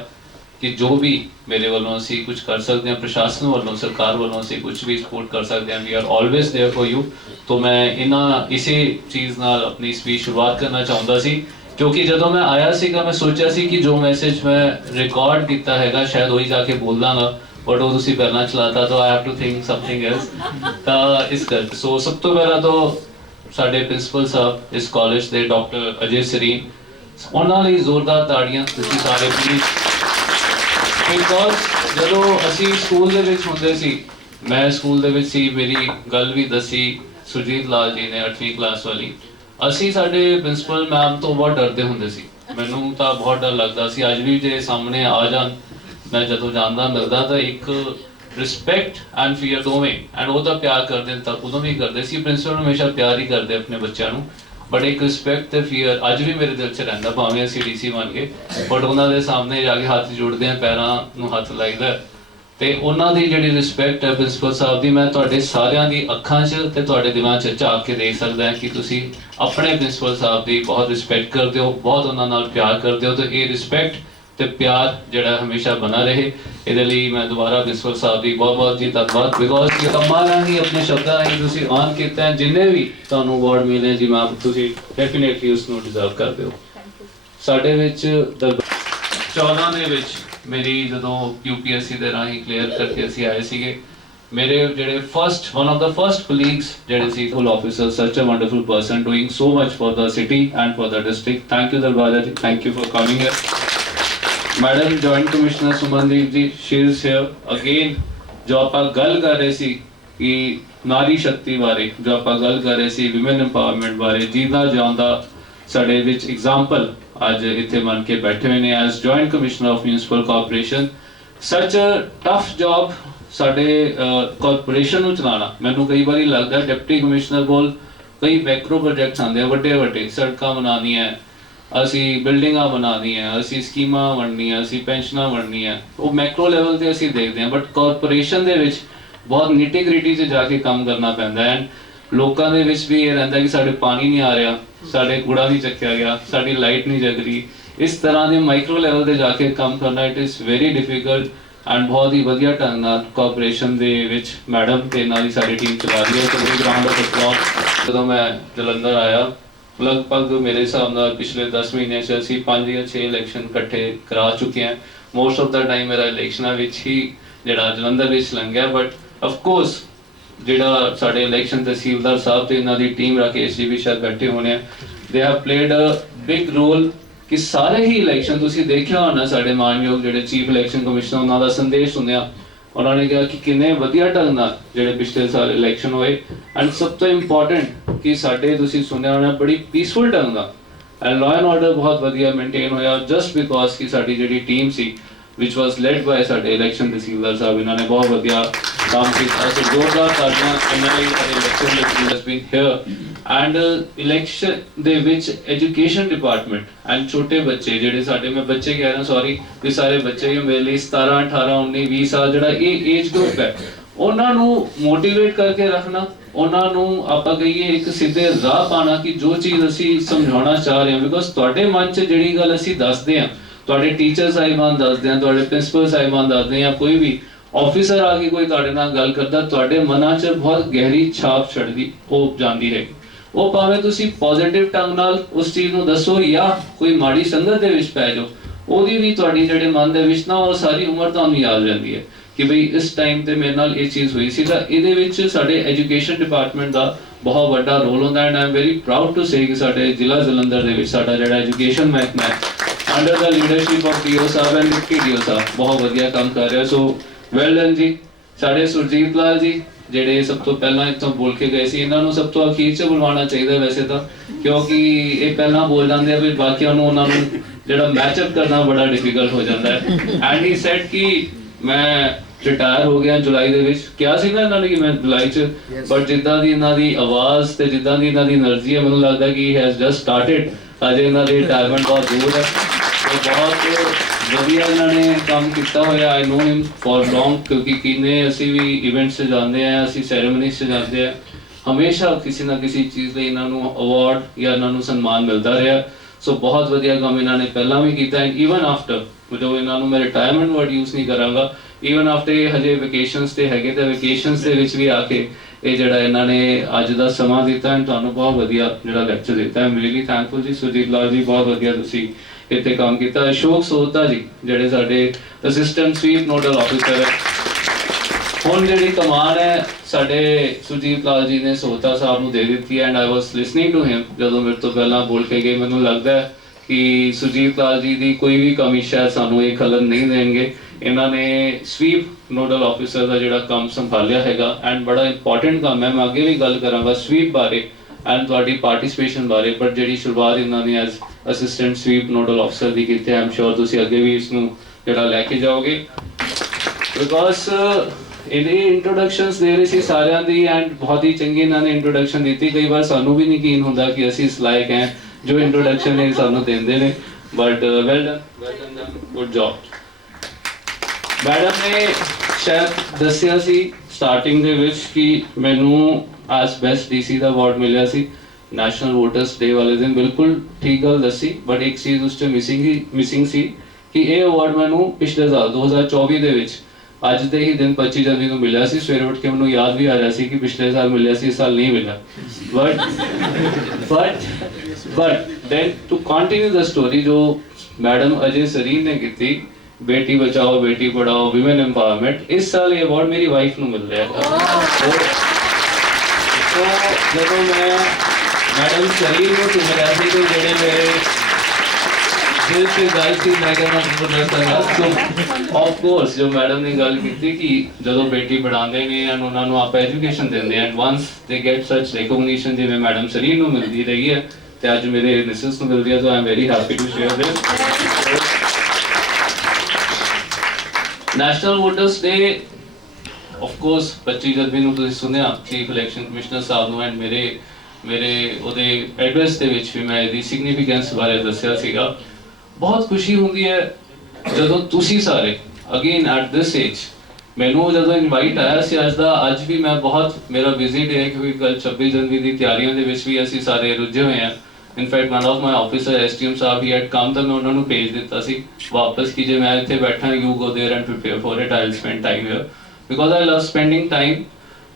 कि जो भी मेरे वालों असी कुछ कर सकते हैं, प्रशासन वालों, सरकार वालों असी कुछ भी सपोर्ट कर सकते हैं, we are always there for you. तो मैं इसी चीज़ नाल अपनी स्पीच शुरुआत करना चाहता सी क्योंकि ਜਦੋਂ ਮੈਂ ਆਇਆ ਸੀਗਾ ਮੈਂ ਸੋਚਿਆ ਸੀ ਕਿ ਜੋ ਮੈਸੇਜ ਮੈਂ ਰਿਕਾਰਡ ਕੀਤਾ ਹੈਗਾ ਸ਼ਾਇਦ ਉਹੀ ਜਾ ਕੇ ਬੋਲ ਦਾਂਗਾ, ਬਟ ਉਹ ਤੁਸੀਂ ਪਹਿਲਾਂ ਚਲਾਤਾ ਤਾਂ I have to think something else. ਤਾਂ ਇਸ ਕਰਕੇ ਸੋ ਸਭ ਤੋਂ ਪਹਿਲਾਂ ਤਾਂ ਸਾਡੇ ਪ੍ਰਿੰਸੀਪਲ ਸਾਹਿਬ ਇਸ ਕਾਲਜ ਦੇ ਡਾਕਟਰ ਅਜੇ ਸਰੀਨ, ਉਹਨਾਂ ਲਈ ਜ਼ੋਰਦਾਰ ਤਾੜੀਆਂ ਤੁਸੀਂ ਸਾਰੇ ਪਲੀਜ਼। ਬਿਕੋਜ਼ ਜਦੋਂ ਅਸੀਂ ਸਕੂਲ ਦੇ ਵਿੱਚ ਹੁੰਦੇ ਸੀ, ਮੈਂ ਸਕੂਲ ਦੇ ਵਿੱਚ ਸੀ, ਮੇਰੀ ਗੱਲ ਵੀ ਦੱਸੀ ਸੁਰਜੀਤ ਲਾਲ ਜੀ ਨੇ 8ਵੀਂ ਕਲਾਸ ਵਾਲੀ, ਅਸੀਂ ਸਾਡੇ ਪ੍ਰਿੰਸੀਪਲ ਮੈਮ ਤੋਂ ਬਹੁਤ ਡਰਦੇ ਹੁੰਦੇ ਸੀ। ਮੈਨੂੰ ਤਾਂ ਬਹੁਤ ਡਰ ਲੱਗਦਾ ਸੀ, ਅੱਜ ਵੀ ਜੇ ਸਾਹਮਣੇ ਆ ਜਾਣ ਮੈਂ ਜਦੋਂ ਜਾਂਦਾ ਮਿਲਦਾ ਤਾਂ ਇੱਕ ਰਿਸਪੈਕਟ ਐਂਡ ਫੀਅਰ ਦੋਵੇਂ, ਐਂਡ ਉਹ ਤਾਂ ਪਿਆਰ ਕਰਦੇ ਤਾਂ ਉਦੋਂ ਵੀ ਕਰਦੇ ਸੀ, ਪ੍ਰਿੰਸੀਪਲ ਹਮੇਸ਼ਾ ਪਿਆਰ ਹੀ ਕਰਦੇ ਆਪਣੇ ਬੱਚਿਆਂ ਨੂੰ, ਬਟ ਇੱਕ ਰਿਸਪੈਕਟ ਤੇ ਫੀਅਰ ਅੱਜ ਵੀ ਮੇਰੇ ਦਿਲ 'ਚ ਰਹਿੰਦਾ, ਭਾਵੇਂ ਅਸੀਂ ਡੀਸੀ ਬਣ ਗਏ ਬਟ ਉਹਨਾਂ ਦੇ ਸਾਹਮਣੇ ਜਾ ਕੇ ਹੱਥ ਜੋੜਦੇ ਆ, ਪੈਰਾਂ ਨੂੰ ਹੱਥ ਲਾਈਦਾ। ਤੇ ਉਹਨਾਂ ਦੀ ਜਿਹੜੀ ਰਿਸਪੈਕਟ ਹੈ ਪ੍ਰਿੰਸੀਪਲ ਸਾਹਿਬ ਦੀ, ਮੈਂ ਤੁਹਾਡੇ ਸਾਰਿਆਂ ਦੀ ਅੱਖਾਂ 'ਚ ਤੇ ਤੁਹਾਡੇ ਦਿਮਾਗ 'ਚ ਝਾਕ ਕੇ ਦੇਖ ਸਕਦਾ ਕਿ ਤੁਸੀਂ ਆਪਣੇ ਪ੍ਰਿੰਸੀਪਲ ਸਾਹਿਬ ਦੀ ਬਹੁਤ ਰਿਸਪੈਕਟ ਕਰਦੇ ਹੋ, ਬਹੁਤ ਉਹਨਾਂ ਨਾਲ ਪਿਆਰ ਕਰਦੇ ਹੋ, ਤੇ ਇਹ ਰਿਸਪੈਕਟ ਤੇ ਪਿਆਰ ਜਿਹੜਾ ਹਮੇਸ਼ਾ ਬਣਾ ਰਹੇ। ਇਹਦੇ ਲਈ ਮੈਂ ਦੁਬਾਰਾ ਪ੍ਰਿੰਸੀਪਲ ਸਾਹਿਬ ਦੀ ਬਹੁਤ ਬਹੁਤ ਜੀ ਧੰਨਵਾਦ, ਬਿਕੋਜ਼ ਇਹ ਕੰਮਾਂ ਰਾਹੀਂ ਆਪਣੇ ਸ਼ਬਦਾਂ ਰਾਹੀਂ ਤੁਸੀਂ ਆਨ ਕੀਤਾ, ਜਿੰਨੇ ਵੀ ਤੁਹਾਨੂੰ ਅਵਾਰਡ ਮਿਲੇ ਜੀ ਮੈਮ ਤੁਸੀਂ ਡੈਫੀਨੇਟਲੀ ਉਸ ਨੂੰ ਡਿਜ਼ਰਵ ਕਰਦੇ ਹੋ। ਸਾਡੇ ਵਿੱਚ 14 ਦੇ ਵਿੱਚ ਮੇਰੀ ਜਦੋਂ UPSC ਦੇ ਰਾਹੀਂ ਕਲੀਅਰ ਕਰਕੇ ਅਸੀਂ ਆਏ ਸੀਗੇ, ਮੇਰੇ ਜਿਹੜੇ one of the first colleagues ਜਿਹੜੇ ਸੀ full officer, such a wonderful person doing so much for the city and for the district. Thank you Darbaja ji, thank you for coming here. Madam Joint Commissioner Sumandeep ji, she is here again। ਜੋ ਆਪਾਂ ਗੱਲ ਕਰ ਰਹੇ ਸੀ ਕਿ ਨਾਰੀ ਸ਼ਕਤੀ ਬਾਰੇ, ਜੋ ਆਪਾਂ ਗੱਲ ਕਰ ਰਹੇ ਸੀ ਵਿਮਨ ਐਮਪਾਵਰਮੈਂਟ ਬਾਰੇ, ਜਿਹਦਾ ਜਾਂਦਾ ਸਾਡੇ ਵਿੱਚ ਐਗਜ਼ਾਮਪਲ ਅੱਜ ਇੱਥੇ ਬਣ ਕੇ ਬੈਠੇ ਹੋਏ ਨੇ as joint commissioner of municipal corporation. ਸੱਚ ਅ ਟਫ ਜੌਬ ਸਾਡੇ ਕਾਰਪੋਰੇਸ਼ਨ ਨੂੰ ਚਲਾਉਣਾ। ਮੈਨੂੰ ਕਈ ਵਾਰੀ ਲੱਗਦਾ ਡਿਪਟੀ ਕਮਿਸ਼ਨਰ ਕੋਲ ਕਈ ਮੈਕਰੋ ਪ੍ਰੋਜੈਕਟਸ ਆਉਂਦੇ ਆ, ਵੱਡੇ ਵੱਡੇ ਸੜਕਾਂ ਬਣਾਉਣੀਆਂ, ਅਸੀਂ ਬਿਲਡਿੰਗਾਂ ਬਣਾਉਣੀਆਂ, ਅਸੀਂ ਸਕੀਮਾਂ ਵੰਡਣੀਆਂ, ਅਸੀਂ ਪੈਨਸ਼ਨਾਂ ਵੰਡਣੀਆਂ, ਉਹ ਮੈਕਰੋ ਲੈਵਲ ਤੇ ਅਸੀਂ ਦੇਖਦੇ ਹਾਂ, ਬਟ ਕਾਰਪੋਰੇਸ਼ਨ ਦੇ ਵਿੱਚ ਬਹੁਤ ਨਿਟੀ ਗ੍ਰਿਟੀ 'ਚ ਜਾ ਕੇ ਕੰਮ ਕਰਨਾ ਪੈਂਦਾ ਹੈ। ਲੋਕਾਂ ਦੇ ਵਿੱਚ ਵੀ ਇਹ ਰਹਿੰਦਾ ਕਿ ਸਾਡੇ ਪਾਣੀ ਨਹੀਂ ਆ ਰਿਹਾ, ਸਾਡੇ ਕੂੜਾ ਨਹੀਂ ਚੱਕਿਆ ਗਿਆ, ਸਾਡੀ ਲਾਈਟ ਨਹੀਂ ਜਗ ਰਹੀ, ਇਸ ਤਰ੍ਹਾਂ ਦੇ ਮਾਈਕਰੋ ਲੈਵਲ ਤੇ ਜਾ ਕੇ ਕੰਮ ਕਰਨਾ it is very difficult. And ਬਹੁਤ ਹੀ ਵਧੀਆ ਢੰਗ ਨਾਲ ਕਾਰਪੋਰੇਸ਼ਨ ਦੇ ਵਿੱਚ ਮੈਡਮ ਤੇ ਇਹਨਾਂ ਦੀ ਸਾਰੀ ਟੀਮ ਚਲਾ ਰਹੀ ਹੈ। ਤੇ ਗਰਾਊਂਡ ਆਫ ਅਪਲਾਸ। ਜਦੋਂ ਮੈਂ ਜਲੰਧਰ ਆਇਆ, ਲਗਭਗ ਮੇਰੇ ਹਿਸਾਬ ਨਾਲ ਪਿਛਲੇ 10 ਮਹੀਨਿਆਂ 'ਚ ਅਸੀਂ 5 ਜਾਂ 6 ਇਲੈਕਸ਼ਨ ਇਕੱਠੇ ਕਰਾ ਚੁੱਕੇ ਹਾਂ। ਮੋਸਟ ਆਫ ਦਾ ਟਾਈਮ ਮੇਰਾ ਇਲੈਕਸ਼ਨਾਂ ਵਿੱਚ ਹੀ ਜਿਹੜਾ ਜਲੰਧਰ ਵਿੱਚ ਲੰਘਿਆ, ਬਟ ਆਫ ਕੋਰਸ ਜਿਹੜਾ ਸਾਡੇ ਇਲੈਕਸ਼ਨ ਤਹਿਸੀਲਦਾਰ ਸਾਹਿਬ ਤੇ ਇਹਨਾਂ ਦੀ ਟੀਮ ਰਾਕੇਸ਼ ਜੀ ਵੀ ਸ਼ਾਇਦ ਬੈਠੇ ਹੋਣੇ ਆ, they have played a big role ਕਿ ਸਾਰੇ ਹੀ ਇਲੈਕਸ਼ਨ ਤੁਸੀਂ ਦੇਖਿਆ ਹੋਣਾ ਸਾਡੇ ਮਾਨਯੋਗ ਜਿਹੜੇ ਚੀਫ ਇਲੈਕਸ਼ਨ ਕਮਿਸ਼ਨਰ ਉਹਨਾਂ ਦਾ ਸੰਦੇਸ਼ ਸੁਣਿਆ, ਉਹਨਾਂ ਨੇ ਕਿਹਾ ਕਿ ਕਿੰਨੇ ਵਧੀਆ ਢੰਗ ਨਾਲ ਜਿਹੜੇ ਪਿਛਲੇ ਸਾਲ ਇਲੈਕਸ਼ਨ ਹੋਏ, ਐਂਡ ਸਭ ਤੋਂ ਇੰਪੋਰਟੈਂਟ ਕਿ ਸਾਡੇ ਤੁਸੀਂ ਸੁਣਿਆ ਹੋਣਾ ਬੜੀ ਪੀਸਫੁਲ ਢੰਗ ਨਾਲ ਐਂਡ ਲਾਅ ਐਂਡ ਆਰਡਰ ਬਹੁਤ ਵਧੀਆ ਮੇਨਟੇਨ ਹੋਇਆ, ਜਸਟ ਬਿਕੋਜ਼ ਕਿ ਸਾਡੀ ਜਿਹੜੀ team C which was led by ਸਾਡੇ ਇਲੈਕਸ਼ਨ ਤਹਿਸੀਲਦਾਰ ਸਾਹਿਬ, ਇਹਨਾਂ ਨੇ ਬਹੁਤ ਵਧੀਆ ਕੰਮ ਕੀਤਾ। ਸੋ ਜ਼ੋਰਦਾਰ ਤਾੜੀਆਂ ਇਹਨਾਂ ਲਈ। ਸਾਡੇ election team has been here and election ਦੇ ਵਿੱਚ ਐਜੂਕੇਸ਼ਨ ਡਿਪਾਰਟਮੈਂਟ ਐਂਡ ਛੋਟੇ ਬੱਚੇ ਜਿਹੜੇ ਸਾਡੇ, ਮੈਂ ਬੱਚੇ ਕਹਿ ਰਿਹਾ ਸੌਰੀ, ਵੀ ਸਾਰੇ ਬੱਚੇ ਹੀ ਮੇਰੇ ਲਈ 17 18 19 20 ਸਾਲ ਜਿਹੜਾ ਇਹ ਏਜ ਗਰੁੱਪ ਹੈ, ਉਹਨਾਂ ਨੂੰ ਮੋਟੀਵੇਟ ਕਰਕੇ ਰੱਖਣਾ, ਉਹਨਾਂ ਨੂੰ ਆਪਾਂ ਕਹੀਏ ਇੱਕ ਸਿੱਧੇ ਰਾਹ ਪਾਣਾ ਕਿ ਜੋ ਚੀਜ਼ ਅਸੀਂ ਸਮਝਾਉਣਾ ਚਾਹ ਰਹੇ ਹਾਂ, ਬਿਕੋਜ਼ ਤੁਹਾਡੇ ਮਨ 'ਚ ਜਿਹੜੀ ਗੱਲ ਅਸੀਂ ਦੱਸਦੇ ਹਾਂ, ਤੁਹਾਡੇ ਟੀਚਰ ਸਾਹਿਬਾਨ ਦੱਸਦੇ ਆ, ਤੁਹਾਡੇ ਪ੍ਰਿੰਸੀਪਲ ਸਾਹਿਬਾਨ ਦੱਸਦੇ ਆ, ਕੋਈ ਵੀ ਆਫੀਸਰ ਆ ਕੇ ਕੋਈ ਤੁਹਾਡੇ ਨਾਲ ਗੱਲ ਕਰਦਾ, ਤੁਹਾਡੇ ਮਨਾਂ 'ਚ ਬਹੁਤ ਗਹਿਰੀ ਛਾਪ ਛੱਡਦੀ ਉਹ ਜਾਂਦੀ ਹੈ। ਉਹ ਭਾਵੇਂ ਤੁਸੀਂ ਪੋਜ਼ਿਟਿਵ ਢੰਗ ਨਾਲ ਉਸ ਚੀਜ਼ ਨੂੰ ਦੱਸੋ ਜਾਂ ਕੋਈ ਮਾੜੀ ਸੰਗਤ ਦੇ ਵਿੱਚ ਪੈ ਜਾਓ, ਉਹਦੀ ਵੀ ਤੁਹਾਡੀ ਜਿਹੜੇ ਮਨ ਦੇ ਵਿੱਚ ਨਾ ਉਹ ਸਾਰੀ ਉਮਰ ਤੁਹਾਨੂੰ ਯਾਦ ਰਹਿੰਦੀ ਹੈ ਕਿ ਬਈ ਇਸ ਟਾਈਮ ਤੇ ਮੇਰੇ ਨਾਲ ਇਹ ਚੀਜ਼ ਹੋਈ ਸੀ। ਤਾਂ ਇਹਦੇ ਵਿੱਚ ਸਾਡੇ ਐਜੂਕੇਸ਼ਨ ਡਿਪਾਰਟਮੈਂਟ ਦਾ ਬਹੁਤ ਵੱਡਾ ਰੋਲ ਹੁੰਦਾ and I am very proud to say ਕਿ ਸਾਡੇ ਜ਼ਿਲ੍ਹਾ ਜਲੰਧਰ ਦੇ ਵਿੱਚ ਸਾਡਾ ਜਿਹੜਾ ਐਜੂਕੇਸ਼ਨ ਮਹਿਕਮਾ ਹੈ under the leadership of DO ਸਾਹਿਬ ਐਂਡ ਡਿਪਟੀ ਡੀਓ ਸਾਹਿਬ ਬਹੁਤ ਵਧੀਆ ਕੰਮ ਕਰ ਰਿਹਾ। ਸੋ ਵੈਲ ਡਨ ਜੀ। ਸਾਡੇ ਸੁਰਜੀਤ ਲਾਲ ਜੀ ਜਿਹੜੇ ਸਭ ਤੋਂ ਪਹਿਲਾਂ ਇੱਥੋਂ ਬੋਲ ਕੇ ਗਏ ਸੀ, ਇਹਨਾਂ ਨੂੰ ਸਭ ਤੋਂ ਅਖੀਰ 'ਚ ਬੁਲਵਾਉਣਾ ਚਾਹੀਦਾ ਵੈਸੇ ਤਾਂ, ਕਿਉਂਕਿ ਇਹ ਪਹਿਲਾਂ ਬੋਲ ਜਾਂਦੇ ਆ ਵੀ ਬਾਕੀਆਂ ਨੂੰ ਉਹਨਾਂ ਨੂੰ ਜਿਹੜਾ ਮੈਚਅਪ ਕਰਨਾ ਬੜਾ ਡਿਫਿਕਲਟ ਹੋ ਜਾਂਦਾ ਹੈ। ਐਂਡ ਹੀ ਸੈਡ ਕਿ ਮੈਂ ਰਿਟਾਇਰ ਹੋ ਗਿਆ ਜੁਲਾਈ ਦੇ ਵਿੱਚ, ਕਿਹਾ ਸੀ ਨਾ ਇਹਨਾਂ ਨੇ ਕਿ ਮੈਂ ਜੁਲਾਈ 'ਚ, ਬਟ ਜਿੱਦਾਂ ਦੀ ਇਹਨਾਂ ਦੀ ਆਵਾਜ਼ ਤੇ ਜਿੱਦਾਂ ਦੀ ਇਹਨਾਂ ਦੀ એનર્ਜੀ ਹੈ, ਮੈਨੂੰ ਲੱਗਦਾ ਕਿ ਹੀ ਹੈਜ਼ ਜਸਟ ਸਟਾਰਟਡ, ਅਜੇ ਇਹਨਾਂ ਦੀ ਰਿਟਾਇਰਮੈਂਟ ਬਹੁਤ ਦੂਰ ਹੈ। ਬਹੁਤ ਵਧੀਆ ਇਹਨਾਂ ਨੇ ਕੰਮ ਕੀਤਾ ਹੋਇਆ। ਆਈ ਨੋ ਹਿਮ ਫॉर ਲੌਂਗ, ਕਿਉਂਕਿ ਕਿੰਨੇ ਅਸੀਂ ਵੀ ਇਵੈਂਟਸ 'ਚ ਜਾਂਦੇ ਆ, ਅਸੀਂ ਸੈਰੇਮਨੀਜ਼ 'ਚ ਜਾਂਦੇ ਆ, ਹਮੇਸ਼ਾ ਕਿਸੇ ਨਾ ਕਿਸੇ ਚੀਜ਼ ਲਈ ਇਹਨਾਂ ਨੂੰ ਅਵਾਰਡ ਜਾਂ ਇਹਨਾਂ ਨੂੰ ਸਨਮਾਨ ਮਿਲਦਾ ਰਿਹਾ। ਸੋ ਬਹੁਤ ਵਧੀਆ ਕੰਮ ਇਹਨਾਂ ਨੇ ਪਹਿਲਾਂ ਵੀ ਕੀਤਾ ਐਂਡ ਈਵਨ ਆਫਟਰ, ਜੋ ਇਹਨਾਂ ਨੂੰ ਮੈਂ ਰਿਟਾਇਰਮੈਂਟ ਵਰਡ ਯੂਜ਼ ਨਹੀਂ ਕਰਾਂਗਾ, ਈਵਨ ਆਫਟਰ ਇਹ ਹਜੇ ਵੈਕੇਸ਼ਨਸ ਤੇ ਹੈਗੇ, ਤਾਂ ਵੈਕੇਸ਼ਨਸ ਦੇ ਵਿੱਚ ਵੀ ਆ ਕੇ ਇਹ ਜਿਹੜਾ ਇਹਨਾਂ ਨੇ ਅੱਜ ਦਾ ਸਮਾਂ ਦਿੱਤਾ ਐਂਡ ਤੁਹਾਨੂੰ ਬਹੁਤ ਵਧੀਆ ਜਿਹੜਾ ਲੈਕਚਰ ਦਿੱਤਾ। ਆਈ ਐਮ ਰੀਲੀ ਥੈਂਕਫੁਲ ਜੀ। ਸੁਜੀਤ ਲਾਲ ਜੀ ਬਹੁਤ ਵਧੀਆ ਤੁਸੀਂ ਇੱਥੇ ਕੰਮ ਕੀਤਾ। ਅਸ਼ੋਕ ਸੋਹਤਾ ਜੀ ਜਿਹੜੇ ਸਾਡੇ ਅਸਿਸਟੈਂਟ ਸਵੀਪ ਨੋਡਲ ਆਫਿਸਰ ਹੈ, ਹੁਣ ਜਿਹੜੀ ਕਮਾਨ ਹੈ ਸਾਡੇ ਸੁਜੀਤ ਲਾਲ ਜੀ ਨੇ ਸੋਹਤਾ ਸਾਹਿਬ ਨੂੰ ਦੇ ਦਿੱਤੀ ਹੈ। And I was listening to him ਜਦੋਂ ਮੇਰੇ ਤੋਂ ਪਹਿਲਾਂ ਬੋਲ ਕੇ ਗਏ। ਮੈਨੂੰ ਲੱਗਦਾ ਹੈ ਕਿ ਸੁਜੀਤ ਲਾਲ ਜੀ ਦੀ ਕੋਈ ਵੀ ਕਮੀ ਸ਼ਾਇਦ ਸਾਨੂੰ ਇਹ ਖਲਲ ਨਹੀਂ ਦੇਣਗੇ। ਇਹਨਾਂ ਨੇ ਸਵੀਪ ਨੋਡਲ ਆਫਿਸਰ ਦਾ ਜਿਹੜਾ ਕੰਮ ਸੰਭਾਲਿਆ ਹੈਗਾ ਐਂਡ ਬੜਾ ਇੰਪੋਰਟੈਂਟ ਕੰਮ ਹੈ। ਮੈਂ ਅੱਗੇ ਵੀ ਗੱਲ ਕਰਾਂਗਾ ਸਵੀਪ ਬਾਰੇ ਐਂਡ ਤੁਹਾਡੀ ਪਾਰਟਿਸਿਪੇਸ਼ਨ ਬਾਰੇ, ਪਰ ਜਿਹੜੀ ਸ਼ੁਰੂਆਤ ਇਹਨਾਂ ਨੇ as assistant SVEEP nodal officer ਦੀ ਕੀਤੀ ਹੈ, ਆਈ ਐਮ ਸ਼ੋਰ ਤੁਸੀਂ ਅੱਗੇ ਵੀ ਇਸ ਨੂੰ ਜਿਹੜਾ ਲੈ ਕੇ ਜਾਓਗੇ। ਬਿਕੋਜ਼ ਇਹਦੀ ਇੰਟਰੋਡਕਸ਼ਨਸ ਦੇ ਰਹੇ ਸੀ ਸਾਰਿਆਂ ਦੀ ਐਂਡ ਬਹੁਤ ਹੀ ਚੰਗੀ ਇਹਨਾਂ ਨੇ ਇੰਟਰੋਡਕਸ਼ਨ ਦਿੱਤੀ। ਕਈ ਵਾਰ ਸਾਨੂੰ ਵੀ ਨਹੀਂ ਯਕੀਨ ਹੁੰਦਾ ਕਿ ਅਸੀਂ ਇਸ ਲਾਇਕ ਹਾਂ ਜੋ ਇੰਟਰੋਡਕਸ਼ਨ ਇਹ ਸਾਨੂੰ ਦਿੰਦੇ ਨੇ, but well done, good job. Madam ਨੇ ਸ਼ਾਇਦ ਦੱਸਿਆ ਸੀ ਸਟਾਰਟਿੰਗ ਦੇ ਵਿੱਚ ਕਿ ਮੈਨੂੰ ਐਸ ਬੈਸਟ ਡੀਸੀ ਦਾ ਅਵਾਰਡ ਮਿਲਿਆ ਸੀ ਨੈਸ਼ਨਲ ਵੋਟਰਸ ਡੇ ਵਾਲੇ ਦਿਨ। ਬਿਲਕੁਲ ਠੀਕ ਗੱਲ ਦੱਸੀ, ਬਟ ਇੱਕ ਚੀਜ਼ ਉਸ 'ਚ ਮਿਸਿੰਗ ਸੀ ਕਿ ਇਹ ਅਵਾਰਡ ਮੈਨੂੰ ਪਿਛਲੇ ਸਾਲ 2024 ਦੇ ਵਿੱਚ ਅੱਜ ਦੇ ਹੀ ਦਿਨ 25 ਜਨਵਰੀ ਨੂੰ ਮਿਲਿਆ ਸੀ। ਸਵੇਰੇ ਉੱਠ ਕੇ ਮੈਨੂੰ ਯਾਦ ਵੀ ਆ ਰਿਹਾ ਸੀ ਕਿ ਪਿਛਲੇ ਸਾਲ ਮਿਲਿਆ ਸੀ, ਇਸ ਸਾਲ ਨਹੀਂ ਮਿਲਿਆ। But then to continue the story ਜੋ ਮੈਡਮ ਅਜੇ ਸਰੀਨ ਨੇ ਕੀਤੀ, ਬੇਟੀ ਬਚਾਓ ਬੇਟੀ ਪੜਾਓ ਵਿਮਨ ਐਮਪਾਵਰਮੈਂਟ, ਇਸ ਸਾਲ ਇਹ ਅਵਾਰਡ ਮੇਰੀ ਵਾਈਫ ਨੂੰ ਮਿਲ ਰਿਹਾ ਹੈ। तो ਜਦੋਂ ਮੈਂ ਮੈਡਮ ਸਰੀਨ ਨੂੰ ਸੁਣ ਰਿਹਾ ਸੀ ਤੇ ਜਿਹੜੇ ਮੇਰੇ ਦਿਲ से ਗੱਲ ਸੀ ਮੈਂ ਕਹਿੰਦਾ ਸੋ ਆਫ ਕੋਰਸ ਜੋ ਮੈਡਮ ਨੇ ਗੱਲ ਕੀਤੀ ਕਿ ਜਦੋਂ ਬੇਟੀ ਪੜਾਉਂਦੇ ਨੇ ਐਂਡ ਉਹਨਾਂ ਨੂੰ ਆਪਾਂ ਐਜੂਕੇਸ਼ਨ ਦਿੰਦੇ ਐਂਡ ਵਾਂਸ ਦੇ ਗੈਟ ਸੱਚ ਰਿਕਗਨੀਸ਼ਨ ਜਿਵੇਂ ਮੈਡਮ ਸਰੀਨ ਨੂੰ ਮਿਲਦੀ ਰਹੀ ਹੈ ਤੇ ਅੱਜ ਮੇਰੇ ਮਿਸਿਸ ਨੂੰ ਮਿਲ ਰਹੀ ਹੈ, so I am very happy to share this. National voters day of course 25 ਜਨਵਰੀ ਨੂੰ ਤੁਸੀਂ ਸੁਣਿਆ ਚੀਫ ਇਲੈਕਸ਼ਨ ਕਮਿਸ਼ਨਰ ਸਾਹਿਬ ਨੂੰ ਐਂਡ ਮੇਰੇ ਉਹਦੇ ਐਡਰੈਸ ਦੇ ਵਿੱਚ ਵੀ ਮੈਂ ਇਹਦੀ ਸਿਗਨੀਫੀਕੈਂਸ ਬਾਰੇ ਦੱਸਿਆ ਸੀਗਾ। ਬਹੁਤ ਖੁਸ਼ੀ ਹੁੰਦੀ ਹੈ ਜਦੋਂ ਤੁਸੀਂ ਸਾਰੇ ਅਗੇਨ ਐਟ ਦਿਸ ਏਜ, ਮੈਨੂੰ ਜਦੋਂ ਇਨਵਾਈਟ ਆਇਆ ਸੀ ਅੱਜ ਵੀ ਮੈਂ ਬਹੁਤ ਮੇਰਾ ਬਿਜ਼ੀ ਡੇ ਹੈ ਕਿਉਂਕਿ ਕੱਲ 26 ਜਨਵਰੀ ਦੀ ਤਿਆਰੀਆਂ ਦੇ ਵਿੱਚ ਵੀ ਅਸੀਂ ਸਾਰੇ ਰੁੱਝੇ ਹੋਏ ਹਾਂ। In fact one of my officer STM ਸਾਹਿਬ ਹੀ ਹੈਡ ਕਮ ਤਾਂ ਮੈਂ ਉਹਨਾਂ ਨੂੰ ਭੇਜ ਦਿੱਤਾ ਸੀ ਵਾਪਸ ਕਿ ਜੇ ਮੈਂ ਇੱਥੇ ਬੈਠਾ you go there and prepare for it, I will spend time here because I love spending time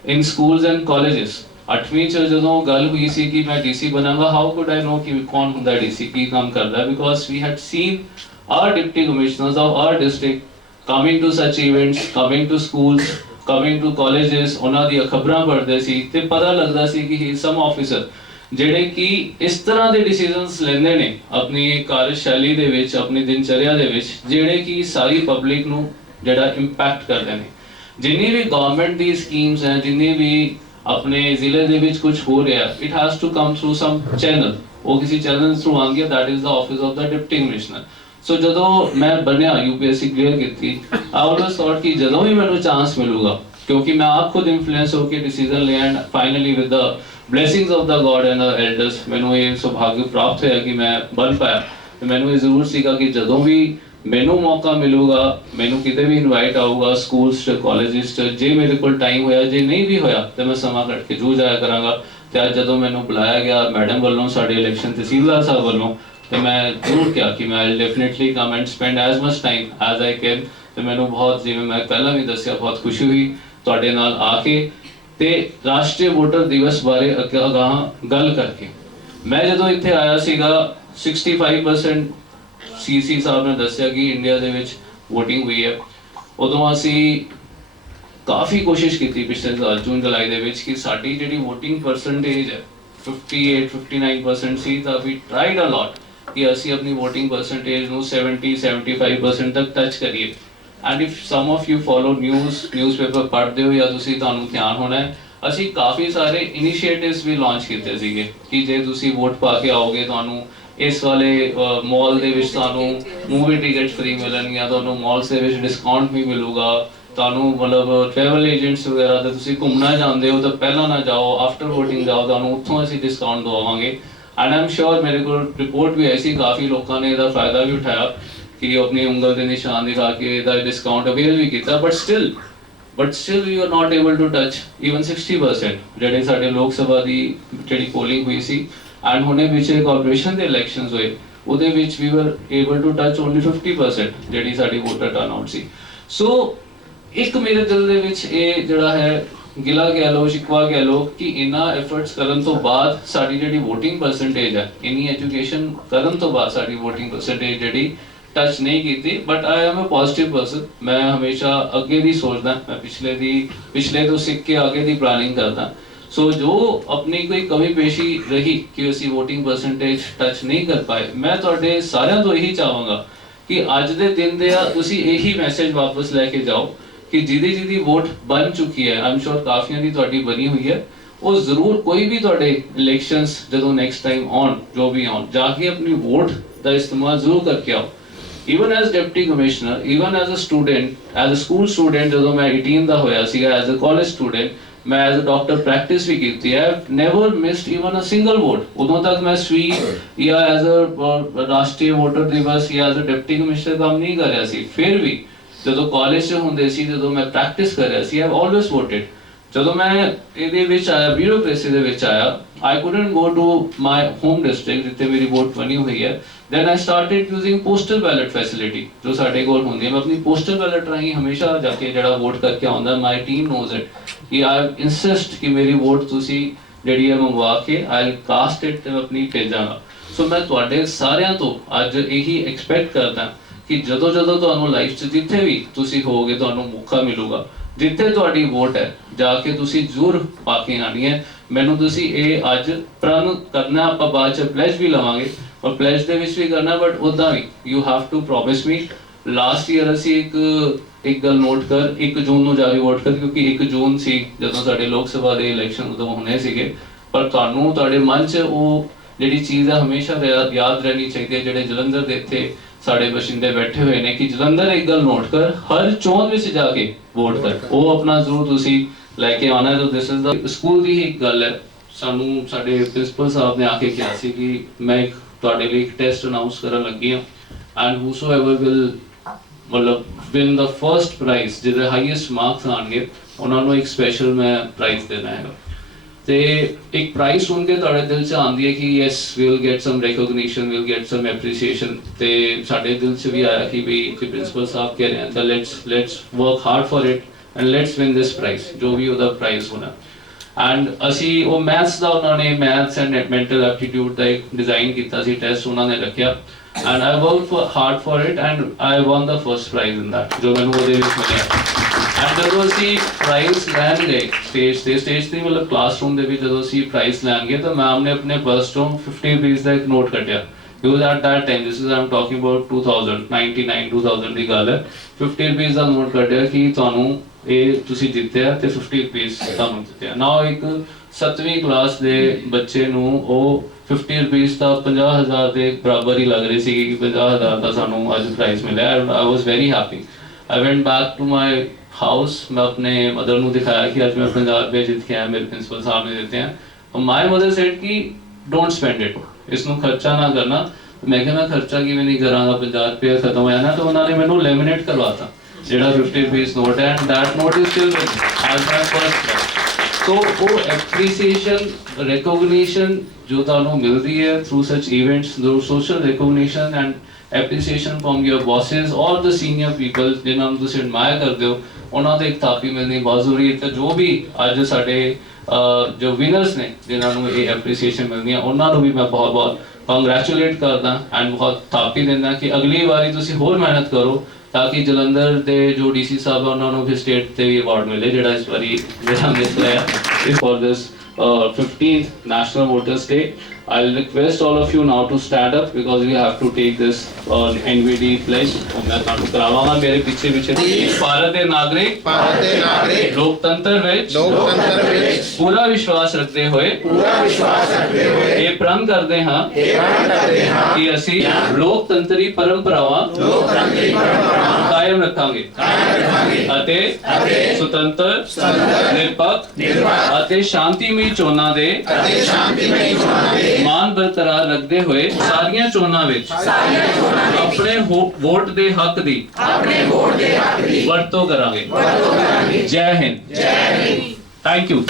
in schools and colleges. 8ਵੀਂ ਚ ਜਦੋਂ ਗੱਲ ਹੋਈ ਸੀ ਕਿ ਮੈਂ ਡੀਸੀ ਬਣਾਂਗਾ, ਹਾਊ ਕੁਡ ਆਈ ਨੋ ਕਿ ਕੌਣ ਹੁੰਦਾ ਡੀਸੀ, ਕੀ ਕੰਮ ਕਰਦਾ, because we had seen our deputy commissioners of our district coming to such events, coming to schools, coming to colleges, ਉਹਨਾਂ ਦੀਆਂ ਖਬਰਾਂ ਪੜ੍ਹਦੇ ਸੀ ਤੇ ਪਤਾ ਲੱਗਦਾ ਸੀ ਕਿ ਹੀ ਸਮ ਆਫਿਸਰ ਜਿਹੜੇ ਕਿ ਇਸ ਤਰ੍ਹਾਂ ਦੇ ਡਿਸੀਜਨਸ ਲੈਂਦੇ ਨੇ ਆਪਣੀ ਕਾਰਜਸ਼ੈਲੀ ਦੇ ਵਿੱਚ, ਆਪਣੀ ਦਿਨਚਰਿਆ ਦੇ ਵਿੱਚ, ਜਿਹੜੇ ਕਿ ਸਾਰੀ ਪਬਲਿਕ ਨੂੰ ਜਿਹੜਾ ਇੰਪੈਕਟ ਕਰਦੇ ਨੇ। ਜਿੰਨੀ ਵੀ ਗਵਰਨਮੈਂਟ ਦੀ ਸਕੀਮਸ ਹੈ, ਜਿੰਨੀ ਵੀ ਆਪਣੇ ਜ਼ਿਲ੍ਹੇ ਦੇ ਵਿੱਚ ਕੁਝ ਹੋ ਰਿਹਾ, it has to come through some channel, ਉਹ ਕਿਸੇ ਚੈਨਲ ਥਰੂ ਆਉਂਦੀ ਹੈ, that is the office of the deputy commissioner. So ਜਦੋਂ ਮੈਂ ਬਣਿਆ UPSC ਕਲੀਅਰ ਕੀਤੀ, ਆਈ ਆਲਵੇਸ ਥੌਟ ਕਿ ਜਦੋਂ ਵੀ ਮੈਨੂੰ ਚਾਂਸ ਮਿਲੂਗਾ, ਕਿਉਂਕਿ ਮੈਂ ਆਪ ਖੁਦ ਇਨਫਲੂਐਂਸ ਹੋ ਕੇ ਡਿਸੀਜਨ ਲਿਆ and finally with the blessings of the God and elders ਮੈਨੂੰ ਇਹ ਸੁਭਾਗ ਪ੍ਰਾਪਤ ਹੋਇਆ ਕਿ ਮੈਂ ਬਣ ਪਾਇਆ। ਤੇ ਮੈਨੂੰ ਇਹ ਜ਼ਰੂਰ ਸੀਗਾ ਕਿ ਜਦੋਂ ਵੀ ਮੈਨੂੰ ਮੌਕਾ ਮਿਲੂਗਾ, ਮੈਨੂੰ ਕਿਤੇ ਵੀ ਇਨਵਾਈਟ ਆਊਗਾ ਸਕੂਲਸ ਚ, ਕਾਲਜਿਸ ਚ, ਜੇ ਮੇਰੇ ਕੋਲ ਟਾਈਮ ਹੋਇਆ, ਜੇ ਨਹੀਂ ਵੀ ਹੋਇਆ ਤੇ ਮੈਂ ਸਮਾਂ ਕੱਢ ਕੇ ਜ਼ਰੂਰ ਜਾਇਆ ਕਰਾਂਗਾ। ਤੇ ਅੱਜ ਜਦੋਂ ਮੈਨੂੰ ਬੁਲਾਇਆ ਗਿਆ ਮੈਡਮ ਵੱਲੋਂ, ਸਾਡੇ ਇਲੈਕਸ਼ਨ ਤਹਿਸੀਲਦਾਰ ਸਾਹਿਬ ਵੱਲੋਂ, ਤੇ ਮੈਂ ਜ਼ਰੂਰ ਕਿਹਾ ਕਿ ਮੈਂ definitely come and spend as much time as I can. ਤੇ ਮੈਨੂੰ ਬਹੁਤ, ਜਿਵੇਂ ਮੈਂ ਪਹਿਲਾਂ ਵੀ ਦੱਸਿਆ, ਬਹੁਤ ਖੁਸ਼ੀ ਹੋਈ ਤੁਹਾਡੇ ਨਾਲ ਆ ਕੇ ਤੇ ਰਾਸ਼ਟਰੀ ਵੋਟਰ ਦਿਵਸ ਬਾਰੇ ਅਗਾਂਹ ਗੱਲ ਕਰਕੇ। ਮੈਂ ਜਦੋਂ ਇੱਥੇ ਆਇਆ ਸੀਗਾ 65% CC ਸਾਹਿਬ ਨੇ ਦੱਸਿਆ ਕਿ ਇੰਡੀਆ ਦੇ ਵਿੱਚ VOTING ਹੋਈ ਹੈ। ਉਦੋਂ ਅਸੀਂ ਕਾਫੀ ਕੋਸ਼ਿਸ਼ ਕੀਤੀ ਪਿਛਲੇ ਸਾਲ ਜੂਨ ਜੁਲਾਈ ਦੇ ਵਿੱਚ ਕਿ ਸਾਡੀ ਜਿਹੜੀ VOTING ਪਰਸੈਂਟੇਜ ਹੈ 58-59% ਸੀ, ਤਾਂ ਵੀ ਟਰਾਈਡ ਅ ਲੋਟ ਕਿ ਅਸੀਂ ਆਪਣੀ VOTING ਪਰਸੈਂਟੇਜ ਨੂੰ 70-75% ਤੱਕ ਟੱਚ ਕਰੀਏ। And if some of you follow newspaper ਪੜ੍ਹਦੇ ਹੋ ਜਾਂ ਤੁਸੀਂ, ਤੁਹਾਨੂੰ ਧਿਆਨ ਹੋਣਾ ਹੈ, ਅਸੀਂ ਕਾਫੀ ਸਾਰੇ ਇਨੀਸ਼ੀਏਟਿਵਸ ਵੀ ਲਾਂਚ ਕੀਤੇ ਸੀਗੇ ਕਿ ਜੇ ਤੁਸੀਂ ਵੋਟ ਪਾ ਕੇ ਆਓਗੇ ਤੁਹਾਨੂੰ ਇਸ ਵਾਲੇ ਮਾਲ ਦੇ ਵਿੱਚ ਤੁਹਾਨੂੰ ਮੂਵੀ ਟਿਕਟ ਫ੍ਰੀ ਮਿਲਣਗੀਆਂ, ਤੁਹਾਨੂੰ ਮਾਲਸ ਦੇ ਵਿੱਚ ਡਿਸਕਾਊਂਟ ਵੀ ਮਿਲੂਗਾ, ਤੁਹਾਨੂੰ ਮਤਲਬ ਟਰੈਵਲ ਏਜੰਟਸ ਵਗੈਰਾ ਤੇ ਤੁਸੀਂ ਘੁੰਮਣਾ ਚਾਹੁੰਦੇ ਹੋ ਤਾਂ ਪਹਿਲਾਂ ਨਾ ਜਾਓ, ਆਫਟਰ ਵੋਟਿੰਗ ਜਾਓ, ਤੁਹਾਨੂੰ ਉੱਥੋਂ ਅਸੀਂ ਡਿਸਕਾਊਂਟ ਦਵਾਵਾਂਗੇ। ਐਂਡ ਆਈ ਐਮ ਸ਼ੋਰ ਮੇਰੇ ਕੋਲ ਰਿਪੋਰਟ ਵੀ ਆਈ ਸੀ, ਕਾਫੀ ਲੋਕਾਂ ਨੇ ਇਹਦਾ ਫਾਇਦਾ ਵੀ ਉਠਾਇਆ ਕਿ ਆਪਣੀ ਉਂਗਲ ਦੇ ਨਿਸ਼ਾਨ ਦਿਖਾ ਕੇ ਇਹਦਾ ਡਿਸਕਾਊਂਟ ਅਵੇਲ ਵੀ ਕੀਤਾ। But still we are not able to touch even 60% ਜਿਹੜੇ ਸਾਡੇ ਲੋਕ ਸਭਾ ਦੀ ਜਿਹੜੀ ਪੋਲਿੰਗ ਹੋਈ ਸੀ ਐਂਡ ਹੁਣੇ ਪਿਛਲੇ ਕਾਰਪੋਰੇਸ਼ਨ ਦੇ ਇਲੈਕਸ਼ਨਸ ਹੋਏ, ਉਹਦੇ ਵਿੱਚ ਵੀ ਵਰ ਏਬਲ ਟੂ ਟੱਚ ਓਨਲੀ 50% ਜਿਹੜੀ ਸਾਡੀ ਵੋਟਰ ਟਰਨਆਊਟ ਸੀ। ਸੋ ਇੱਕ ਮੇਰੇ ਦਿਲ ਦੇ ਵਿੱਚ ਇਹ ਜਿਹੜਾ ਹੈ ਗਿਲਾ ਕਹਿ ਲਓ, ਸ਼ਿਕਵਾ ਕਹਿ ਲਓ ਕਿ ਇਹਨਾਂ ਐਫਰਟਸ ਕਰਨ ਤੋਂ ਬਾਅਦ ਸਾਡੀ ਜਿਹੜੀ VOTING ਪਰਸੈਂਟੇਜ ਹੈ, ਇੰਨੀ ਐਜੂਕੇਸ਼ਨ ਕਰਨ ਤੋਂ ਬਾਅਦ ਸਾਡੀ VOTING ਪਰਸੈਂਟੇਜ ਜਿਹੜੀ ਟੱਚ ਨਹੀਂ ਕੀਤੀ। But I am a positive person. ਮੈਂ ਹਮੇਸ਼ਾ ਅੱਗੇ ਦੀ ਸੋਚਦਾ, ਮੈਂ ਪਿਛਲੇ ਤੋਂ ਸਿੱਖ ਕੇ ਅੱਗੇ ਦੀ ਪਲਾਨਿੰਗ ਕਰਦਾ। ਸੋ ਜੋ ਆਪਣੀ ਕੋਈ ਕਮੀ ਪੇਸ਼ੀ ਰਹੀ ਕਿ ਅਸੀਂ VOTING ਪਰਸੈਂਟੇਜ ਟੱਚ ਨਹੀਂ ਕਰ ਪਾਏ, ਮੈਂ ਤੁਹਾਡੇ ਸਾਰਿਆਂ ਤੋਂ ਇਹੀ ਚਾਹਾਂਗਾ ਕਿ ਅੱਜ ਦੇ ਦਿਨ ਦੇ ਤੁਸੀਂ ਇਹੀ ਮੈਸੇਜ ਵਾਪਸ ਲੈ ਕੇ ਜਾਓ ਕਿ ਜਿਹਦੀ ਵੋਟ ਬਣ ਚੁੱਕੀ ਹੈ, ਆਮ ਸ਼ੋਰ ਕਾਫੀਆਂ ਦੀ ਤੁਹਾਡੀ ਬਣੀ ਹੋਈ ਹੈ, ਉਹ ਜ਼ਰੂਰ ਕੋਈ ਵੀ ਤੁਹਾਡੇ ਇਲੈਕਸ਼ਨਸ ਜਦੋਂ ਨੈਕਸਟ ਟਾਈਮ ਆਉਣ, ਜੋ ਵੀ ਆਉਣ, ਜਾ ਕੇ ਆਪਣੀ ਵੋਟ ਦਾ ਇਸਤੇਮਾਲ ਜ਼ਰੂਰ ਕਰਕੇ ਆਓ। Even as Deputy Commissioner, even as a student, as a school student, ਜਦੋਂ ਮੈਂ 18 ਦਾ ਹੋਇਆ ਸੀਗਾ, as a college student, ਮੈਂ as a doctor practice ਵੀ ਕੀਤੀ ਹੈ। I've never missed even a single vote। ਉਦੋਂ ਤੱਕ ਮੈਂ sweep ਜਾਂ as a ਰਾਸ਼ਟਰੀ ਵੋਟਰ ਦਿਵਸ ਜਾਂ as a Deputy Commissioner ਕੰਮ ਨਹੀਂ ਕਰ ਰਿਹਾ ਸੀ। ਫਿਰ ਵੀ ਜਦੋਂ ਕਾਲਜ 'ਚ ਹੁੰਦੇ ਸੀ, ਜਦੋਂ ਮੈਂ ਪ੍ਰੈਕਟਿਸ ਕਰ ਰਿਹਾ ਸੀ, I've always voted। ਜਦੋਂ ਮੈਂ ਇਹਦੇ ਵਿੱਚ ਆਇਆ, ਬਿਊਰੋਕ੍ਰੇਸੀ ਦੇ ਵਿੱਚ ਆਇਆ, I couldn't go to my home district ਜਿੱਥੇ ਮੇਰੀ ਵੋਟ ਬਣੀ ਹੋਈ ਹੈ। Then I started using postal ballot facility ਜੋ ਸਾਡੇ ਕੋਲ ਹੁੰਦੀ ਹੈ। ਮੈਂ ਆਪਣੀ postal ballot ਰਾਹੀਂ ਹਮੇਸ਼ਾ ਜਾ ਕੇ ਜਿਹੜਾ ਵੋਟ ਕਰਕੇ ਆਉਂਦਾ। My team knows it ਕਿ I insist ਕਿ ਮੇਰੀ ਵੋਟ ਤੁਸੀਂ ਜਿਹੜੀ ਹੈ ਮੰਗਵਾ ਕੇ I'll cast it ਤੇ ਮੈਂ ਆਪਣੀ ਭੇਜਾਂਗਾ। ਸੋ ਮੈਂ ਤੁਹਾਡੇ ਸਾਰਿਆਂ ਤੋਂ ਅੱਜ ਇਹੀ ਐਕਸਪੈਕਟ ਕਰਦਾ ਕਿ ਜਦੋਂ ਤੁਹਾਨੂੰ ਲਾਈਫ 'ਚ ਜਿੱਥੇ ਵੀ ਤੁਸੀਂ ਹੋਵੋਗੇ, ਤੁਹਾਨੂੰ ਮੌਕਾ ਮਿਲੂਗਾ, ਜਿੱਥੇ ਤੁਹਾਡੀ ਵੋਟ ਹੈ, ਜਾ ਕੇ ਤੁਸੀਂ ਜ਼ਰੂਰ ਪਾ ਕੇ ਆਣੀ ਹੈ। ਮੈਨੂੰ ਤੁਸੀਂ ਇਹ ਅੱਜ ਪ੍ਰਣ ਕਰਨਾ, ਆਪਾਂ ਬਾਅਦ 'ਚ ਪਲੈਜ ਵੀ ਲਵਾਂਗੇ ਔਰ ਪਲੈਜ ਦੇ ਵਿੱਚ ਵੀ ਕਰਨਾ, ਬਟ ਉੱਦਾਂ ਵੀ you have to promise me. Last year ਅਸੀਂ ਇੱਕ ਗੱਲ ਨੋਟ ਕਰ, 1 ਜੂਨ ਨੂੰ ਜਾ ਕੇ ਵੋਟ ਕਰ, ਕਿਉਂਕਿ 1 ਜੂਨ ਸੀ ਜਦੋਂ ਸਾਡੇ ਲੋਕ ਸਭਾ ਦੇ ਇਲੈਕਸ਼ਨ ਉਦੋਂ ਹੋਣੇ ਸੀਗੇ। ਪਰ ਤੁਹਾਨੂੰ ਤੁਹਾਡੇ ਮਨ 'ਚ ਉਹ ਜਿਹੜੀ ਚੀਜ਼ ਹੈ ਹਮੇਸ਼ਾ ਯਾਦ ਰਹਿਣੀ ਚਾਹੀਦੀ ਹੈ। ਜਿਹੜੇ ਜਲੰਧਰ ਦੇ ਇੱਥੇ ਸਾਡੇ ਬਸ਼ਿੰਦੇ ਬੈਠੇ ਹੋਏ ਨੇ ਕਿ ਜਲੰਧਰ ਇੱਕ ਗੱਲ ਨੋਟ ਕਰ, ਹਰ ਚੋਣ ਵਿੱਚ ਜਾ ਕੇ ਵੋਟ ਕਰ, ਉਹ ਆਪਣਾ ਜ਼ਰੂਰ ਤੁਸੀਂ ਲੈ ਕੇ ਆਉਣਾ ਹੈ। ਦਿਸ ਇਜ਼ ਦਾ ਸਕੂਲ ਦੀ ਇੱਕ ਗੱਲ ਹੈ। ਸਾਨੂੰ ਸਾਡੇ ਪ੍ਰਿੰਸੀਪਲ ਸਾਹਿਬ ਨੇ ਆ ਕੇ ਕਿਹਾ ਸੀ ਕਿ ਮੈਂ ਤੁਹਾਡੇ ਲਈ ਇੱਕ ਟੈਸਟ ਅਨਾਉਂਸ ਕਰਨ ਲੱਗੀ ਹਾਂ ਐਂਡ ਹੂਸੋਐਵਰ ਵਿਲ ਮਤਲਬ ਵਿਨ ਦਾ ਫਰਸਟ ਪ੍ਰਾਈਜ਼, ਜਿਹਦੇ ਹਾਈਐਸਟ ਮਾਰਕਸ ਆਣਗੇ, ਉਹਨਾਂ ਨੂੰ ਇੱਕ ਸਪੈਸ਼ਲ ਮੈਂ ਪ੍ਰਾਈਜ਼ ਦੇਣਾ ਹੈਗਾ। ਤੇ ਇੱਕ ਪ੍ਰਾਈਜ਼ ਸੁਣ ਕੇ ਤੁਹਾਡੇ ਦਿਲ 'ਚ ਆਉਂਦੀ ਹੈ ਕਿ yes we will get some recognition, will get some appreciation. ਤੇ ਸਾਡੇ ਦਿਲ 'ਚ ਵੀ ਆਇਆ ਕਿ ਵੀ ਪ੍ਰਿੰਸੀਪਲ ਸਾਹਿਬ ਕਹਿ ਰਹੇ ਹਨ ਤਾਂ let's work hard for it and let's win this prize, ਜੋ ਵੀ ਉਹਦਾ ਪ੍ਰਾਈਜ਼ ਹੋਣਾ। ਐਂਡ ਅਸੀਂ ਉਹ ਮੈਥਸ ਦਾ, ਉਹਨਾਂ ਨੇ ਮੈਥਸ ਐਂਡ ਮੈਂਟਲ ਐਪਟੀਟਿਊਡ ਦਾ ਇੱਕ ਡਿਜ਼ਾਈਨ ਕੀਤਾ ਸੀ ਟੈਸਟ, ਉਹਨਾਂ ਨੇ ਰੱਖਿਆ and I work hard for it and I one the first prize in that, ਜੋ ਮੈਨੂੰ ਉਹਦੇ ਵਿੱਚ ਮਿਲਿਆ। ਐਂਡ ਜਦੋਂ ਅਸੀਂ ਪ੍ਰਾਈਜ਼ ਲੈਣ ਗਏ ਸਟੇਜ ਤੇ ਮਤਲਬ ਕਲਾਸਰੂਮ ਦੇ ਵਿੱਚ ਜਦੋਂ ਅਸੀਂ ਪ੍ਰਾਈਜ਼ ਲੈਣ ਗਏ ਤਾਂ ਮੈਮ ਨੇ ਆਪਣੇ ਪਰਸ ਤੋਂ 50 ਰੁਪਏ ਦਾ ਇੱਕ ਨੋਟ ਕੱਢਿਆ। Because at that time, this is I'm talking about 2000 ਦੀ ਗੱਲ ਹੈ, 50 ਰੁਪਏ ਦਾ ਨੋਟ ਕੱਢਿਆ ਕਿ ਤੁਹਾਨੂੰ ਇਹ ਤੁਸੀਂ ਜਿੱਤਿਆ ਤੇ 50 ਰੁਪਏ ਤੁਹਾਨੂੰ ਜਿੱਤਿਆ। ਨਾਓ ਇੱਕ 7ਵੀਂ ਕਲਾਸ ਦੇ ਬੱਚੇ ਨੂੰ ਉਹ 50 ਰੁਪਏ ਤਾਂ 50,000 ਦੇ ਬਰਾਬਰ ਹੀ ਲੱਗ ਰਹੀ ਸੀ ਕਿ 50,000 ਦਾ ਸਾਨੂੰ ਅੱਜ ਪ੍ਰਾਈਜ਼ ਮਿਲਿਆ। I was very happy. I went back to my house, मैं अपने मदर ਨੂੰ ਦਿਖਾਇਆ ਕਿ ਅੱਜ ਮੈਂ 50 ਰੁਪਏ ਜਿੱਤ ਕੇ ਆਇਆ, ਮੇਰੇ ਪ੍ਰਿੰਸੀਪਲ ਸਾਹਿਬ ਨੇ ਦਿੱਤੇ हैं। My mother said ਕਿ don't spend it, ਇਸ ਨੂੰ ਖਰਚਾ ਨਾ ਕਰਨਾ। ਮੈਂ ਕਿਹਾ ਮੈਂ ਖਰਚਾ ਕਿਵੇਂ ਨਹੀਂ ਕਰਾਂਗਾ, 50 ਰੁਪਏ ਖਤਮ ਹੋਇਆ ਨਾ। ਤਾਂ ਉਹਨਾਂ ਨੇ ਮੈਨੂੰ ਲੈਮੀਨੇਟ ਕਰਵਾਤਾ ਜਿਹੜਾ 50 ਰੁਪਏ ਨੋਟ ਹੈ and that note is still with me as my first prize। तो वो एप्रिसिएशन, रिकॉग्निशन जो ਤੁਹਾਨੂੰ ਮਿਲਦੀ ਹੈ through such events, through social recognition and appreciation from your bosses or the senior people ਜਿਨ੍ਹਾਂ ਨੂੰ ਤੁਸੀਂ admire ਕਰਦੇ ਹੋ, ਉਹਨਾਂ ਦੇ ਇੱਕ ਥਾਪੀ ਮਿਲਣੀ ਬਹੁਤ ਜ਼ਰੂਰੀ ਹੈ। ਤੇ ਜੋ ਵੀ ਅੱਜ ਸਾਡੇ ਜੋ ਵਿਨਰਸ ਨੇ ਜਿਨ੍ਹਾਂ ਨੂੰ ਇਹ ਐਪਰੀਸੀਏਸ਼ਨ ਮਿਲਦੀ ਹੈ, ਉਹਨਾਂ ਨੂੰ ਵੀ ਮੈਂ ਬਹੁਤ ਬਹੁਤ ਕੰਗ੍ਰੈਚੁਲੇਟ ਕਰਦਾ ਐਂਡ ਬਹੁਤ ਥਾਪੀ ਦਿੰਦਾ ਕਿ ਅਗਲੀ ਵਾਰੀ ਤੁਸੀਂ ਹੋਰ ਮਿਹਨਤ ਕਰੋ ਤਾਂ ਕਿ ਜਲੰਧਰ ਦੇ ਜੋ ਡੀਸੀ ਸਾਹਿਬ ਆ ਉਹਨਾਂ ਨੂੰ ਵੀ ਸਟੇਟ ਤੇ ਵੀ ਅਵਾਰਡ ਮਿਲੇ, ਜਿਹੜਾ ਇਸ ਵਾਰੀ ਜਿਹੜਾ ਮਿਸ ਰਿਹਾ for this 15th National Voters Day। I'll request all of you now to stand up because we have to take this NVD pledge। मैं ਤੁਹਾਨੂੰ ਕਰਾਵਾਂਗਾ ਮੇਰੇ ਪਿੱਛੇ ਭਾਰਤ ਦੇ ਨਾਗਰਿਕ ਲੋਕਤੰਤਰ ਵਿੱਚ ਪੂਰਾ ਵਿਸ਼ਵਾਸ ਰੱਖਦੇ ਹੋਏ ਇਹ ਪ੍ਰਣ ਕਰਦੇ ਹਾਂ ਕਿ ਅਸੀਂ ਲੋਕਤੰਤਰੀ ਪਰੰਪਰਾਵਾਂ ਕਾਇਮ ਰੱਖਾਂਗੇ ਅਤੇ ਸੁਤੰਤਰ, ਨਿਰਪੱਖ ਅਤੇ ਸ਼ਾਂਤੀਮਈ ਚੋਣਾਂ ਦੇ ਮਾਨ ਬਰਕਰਾਰ ਰੱਖਦੇ ਹੋਏ ਸਾਰੀਆਂ ਚੋਣਾਂ ਵਿੱਚ ਆਪਣੇ ਵੋਟ ਦੇ ਹੱਕ ਦੀ ਵਰਤੋਂ ਕਰਾਂਗੇ। ਜੈ ਹਿੰਦ। Thank you.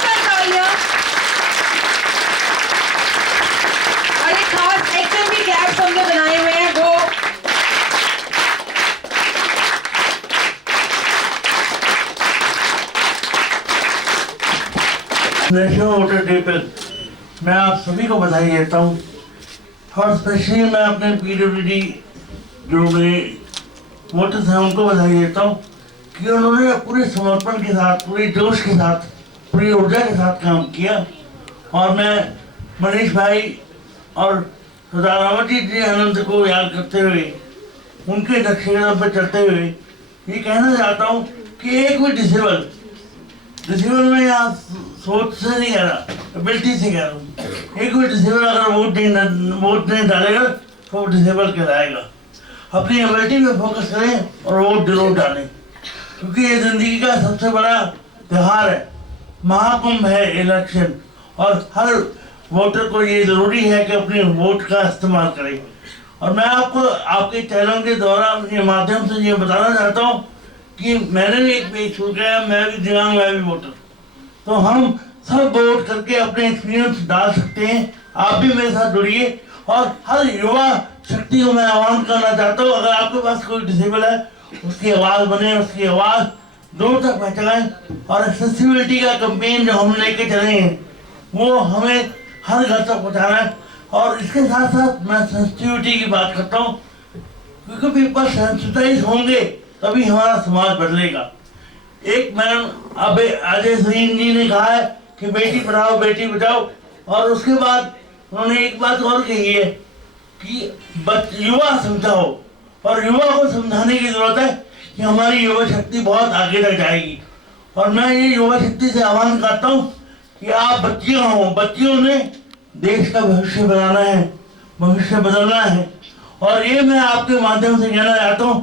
और एक खास HMV कैप्स हमने बनाए हुए हैं, वो नेशनल वोटर डे पर मैं आप सभी को बधाई देता हूँ और स्पेशली मैं अपने पीडब्ल्यूडी जो मेरे वोटर्स हैं उनको बधाई देता हूँ कि उन्होंने पूरे समर्पण के साथ, पूरे जोश के साथ, पूरी ऊर्जा के साथ काम किया। और मैं मनीष भाई और सरदार अमरजीत जी आनंद को याद करते हुए, उनके नक्शे पर चलते हुए ये कहना चाहता हूँ कि एक भी डिसेबल में यहाँ सोच से नहीं कह रहा, एबिलिटी से कह रहा हूँ। एक भी डिसेबल अगर वोट नहीं डालेगा तो डिसेबल कहलाएगा। अपनी एबिलिटी पे फोकस करें और वोट जरूर डालें, क्योंकि ये जिंदगी का सबसे बड़ा त्योहार है, महाकुंभ है इलेक्शन। और हर वोटर को ये जरूरी है कि अपने वोट का इस्तेमाल करें। और मैं आपको आपके चैनल के द्वारा अपने माध्यम से ये बताना चाहता हूँ कि मैंने भी एक पेज शुरू किया, मैं भी दिव्यांग, मैं भी वोटर, तो हम सब वोट करके अपने एक्सपीरियंस डाल सकते हैं। आप भी मेरे साथ जुड़िए और हर युवा शक्ति को मैं आह्वान करना चाहता हूँ, अगर आपके पास कोई डिसेबल है उसकी आवाज़ बने, उसकी आवाज़ दूर तक पहुँचाएं। और एक्सेसिबिलिटी का कैंपेन जो हम लेके चले हैं वो हमें हर घर तक पहुँचाना है। और इसके साथ साथ मैं सेंसिटिविटी की बात करता हूँ, क्योंकि पीपल सेंसिटाइज होंगे तभी हमारा समाज बदलेगा। एक मैडम अब अजय सिंह जी ने कहा है कि बेटी पढ़ाओ बेटी बचाओ, और उसके बाद उन्होंने एक बात और कही है कि युवा समझाओ। और युवा को समझाने की जरूरत है कि हमारी युवा शक्ति बहुत आगे तक जाएगी। और मैं ये युवा शक्ति से आह्वान करता हूँ कि आप बच्चियों ने देश का भविष्य बनाना है, भविष्य बदलना है। और ये मैं आपके माध्यम से कहना चाहता हूँ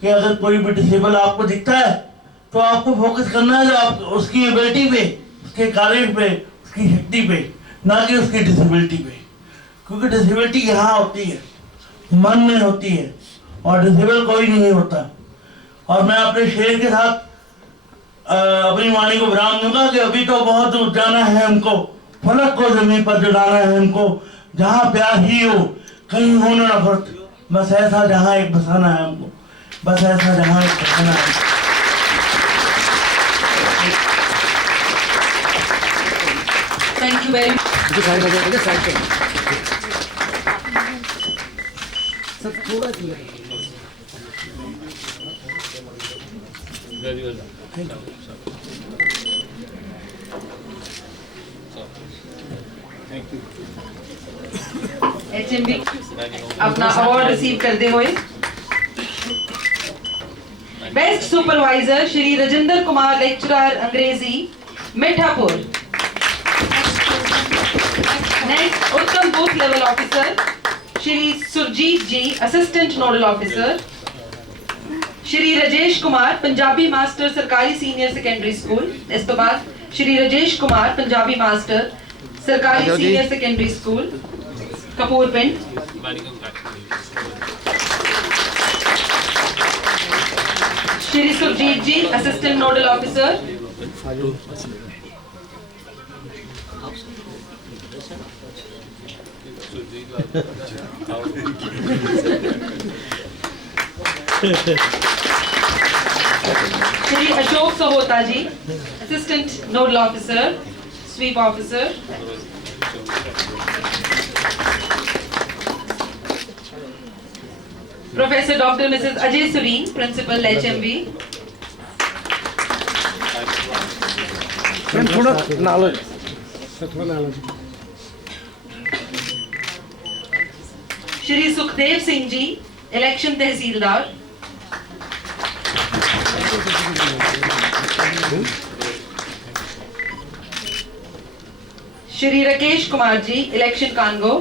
कि अगर कोई भी डिसेबल आपको दिखता है तो आपको फोकस करना है आप उसकी एबिलिटी पे, उसके कॉलेज पे, उसकी शक्ति पे, ना कि उसकी डिसेबिलिटी पे। क्योंकि डिसेबिलिटी यहाँ होती है, मन में होती है, और डिसेबल कोई नहीं होता। और मैं अपने शेर के साथ अपनी वाणी को विराम दूंगा कि अभी तो बहुत दूर जाना है हमको, फलक को जमीन पर जुटाना है हमको, जहाँ प्यार ही हो कहीं हो ना नफरत, बस ऐसा जहाँ एक बसाना है हमको, बस ऐसा जहाँ एक बसाना है। Thank you very much. HMB अपना अवार्ड रिसीव करते हुए best supervisor Shri Rajendra Kumar, lecturer अंग्रेजी, मीठापुर। नेक्स्ट उत्तम booth level officer Shri Surjit ji, assistant nodal officer. Shri Rajesh Kumar, Punjabi master, सरकारी सीनियर सेकेंडरी स्कूल। इस तो बाद श्री राजेश कुमार, पंजाबी मास्टर, सरकारी senior secondary school, Kapoor Pind. Shri Surjit ji, assistant nodal officer. Shri Ashok Sahota ji, assistant nodal officer, SVEEP officer. Professor doctor Mrs Ajay Surin, principal HMV। Shri Sukhdev Singh ji, election tehsildar. Shri Rakesh Kumar ji, election kanungo.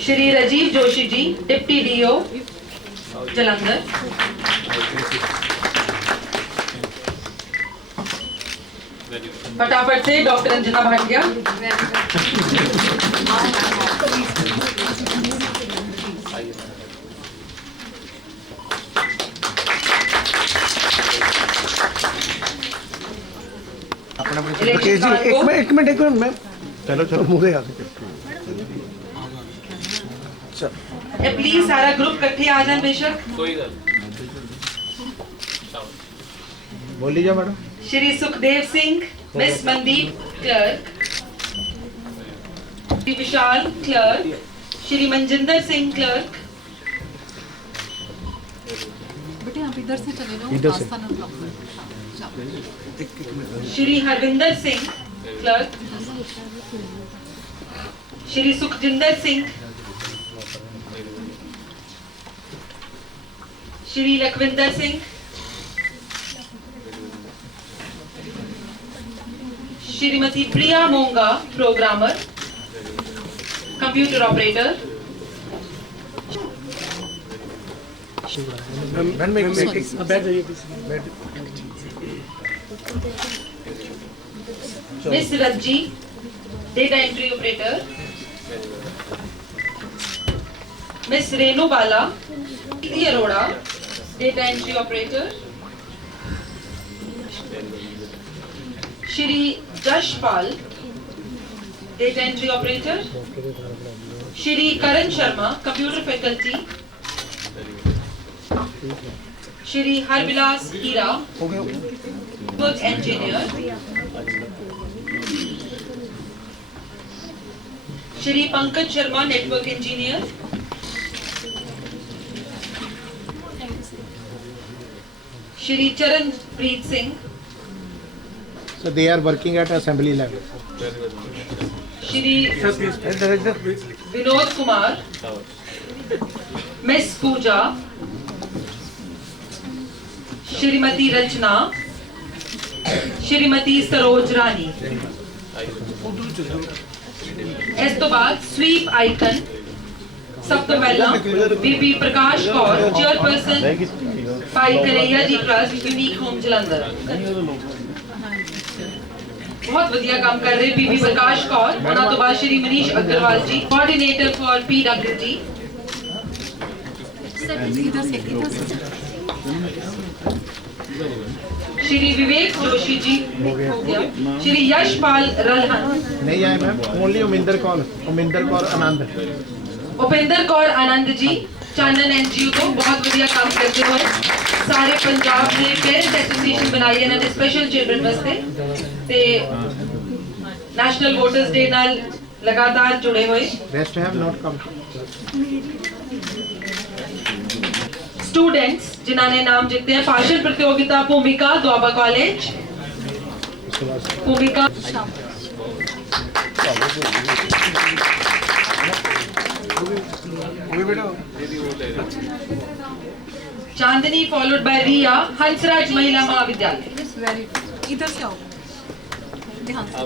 Shri Rajiv Joshi ji, deputy DO Jalandhar. फटाफट से doctor Anjana Bhatia. एक minute मैं चलो मुझे याद प्लीज सारा ग्रुप इकट्ठे आ जाए बेशक। कोई बोल लीजिए madam. Shri Sukhdev Singh, miss Mandeep clerk, Shri Vishal clerk, Shri Manjinder Singh clerk, बेटे आप इधर से चले जाओ, इधर से। रास्ता ना ब्लॉक करो। Shri Harvinder Singh clerk, Shri Sukhjinder Singh, Shri Lakhwinder Singh, Shrimati Priya Monga, programmer, computer operator, madam बैठ जाइए please. Miss Rajji, data entry operator, miss Renu Bala, Preeti Arora, data entry operator, Shri Jaspal, data entry operator, Shri Karan Sharma, computer faculty, Shri Harvilas Hira, network engineer, Shri Pankaj Sharma, network engineer, Shri Charanpreet Singh, So they are working at assembly level. Shri Vinod Kumar, miss पूजा, श्रीमती रचना, श्रीमती सरोज रानी। इस तो बाद SVEEP icon, सब तो पहला BP प्रकाश Kaur, chairperson भाई Kanhaiya ji trust, unique home Jalandhar. बहुत बढ़िया काम कर रहे बीबी प्रकाश कौर। उन्होंने तो बाद श्री मनीष अग्रवाल जी, कोऑर्डिनेटर फॉर PWD, इधर से श्री विवेक जोशी जी, श्री यशपाल रलहन, नहीं आए मैम, ओनली उमिंदर कौर आनंद। उपेंद्र कौर आनंद जी, चानन NGO तो बहुत बढ़िया काम करते हुए सारे पंजाब ने पेरेंट एसोसिएशन बनाई है ना स्पेशल चिल्ड्रन वास्ते ते नेशनल वोटर्स डे नाल लगातार जुड़े हुए। Rest have not come. Students जिन्होंने नाम जीते हैं, भाषण प्रतियोगिता भूमिका, दोआबा कॉलेज, भूमिका चांदनी फॉलोड बाय रिया, हंसराज महिला महाविद्यालय। वेरी गुड, इधर से आओ, ध्यान से।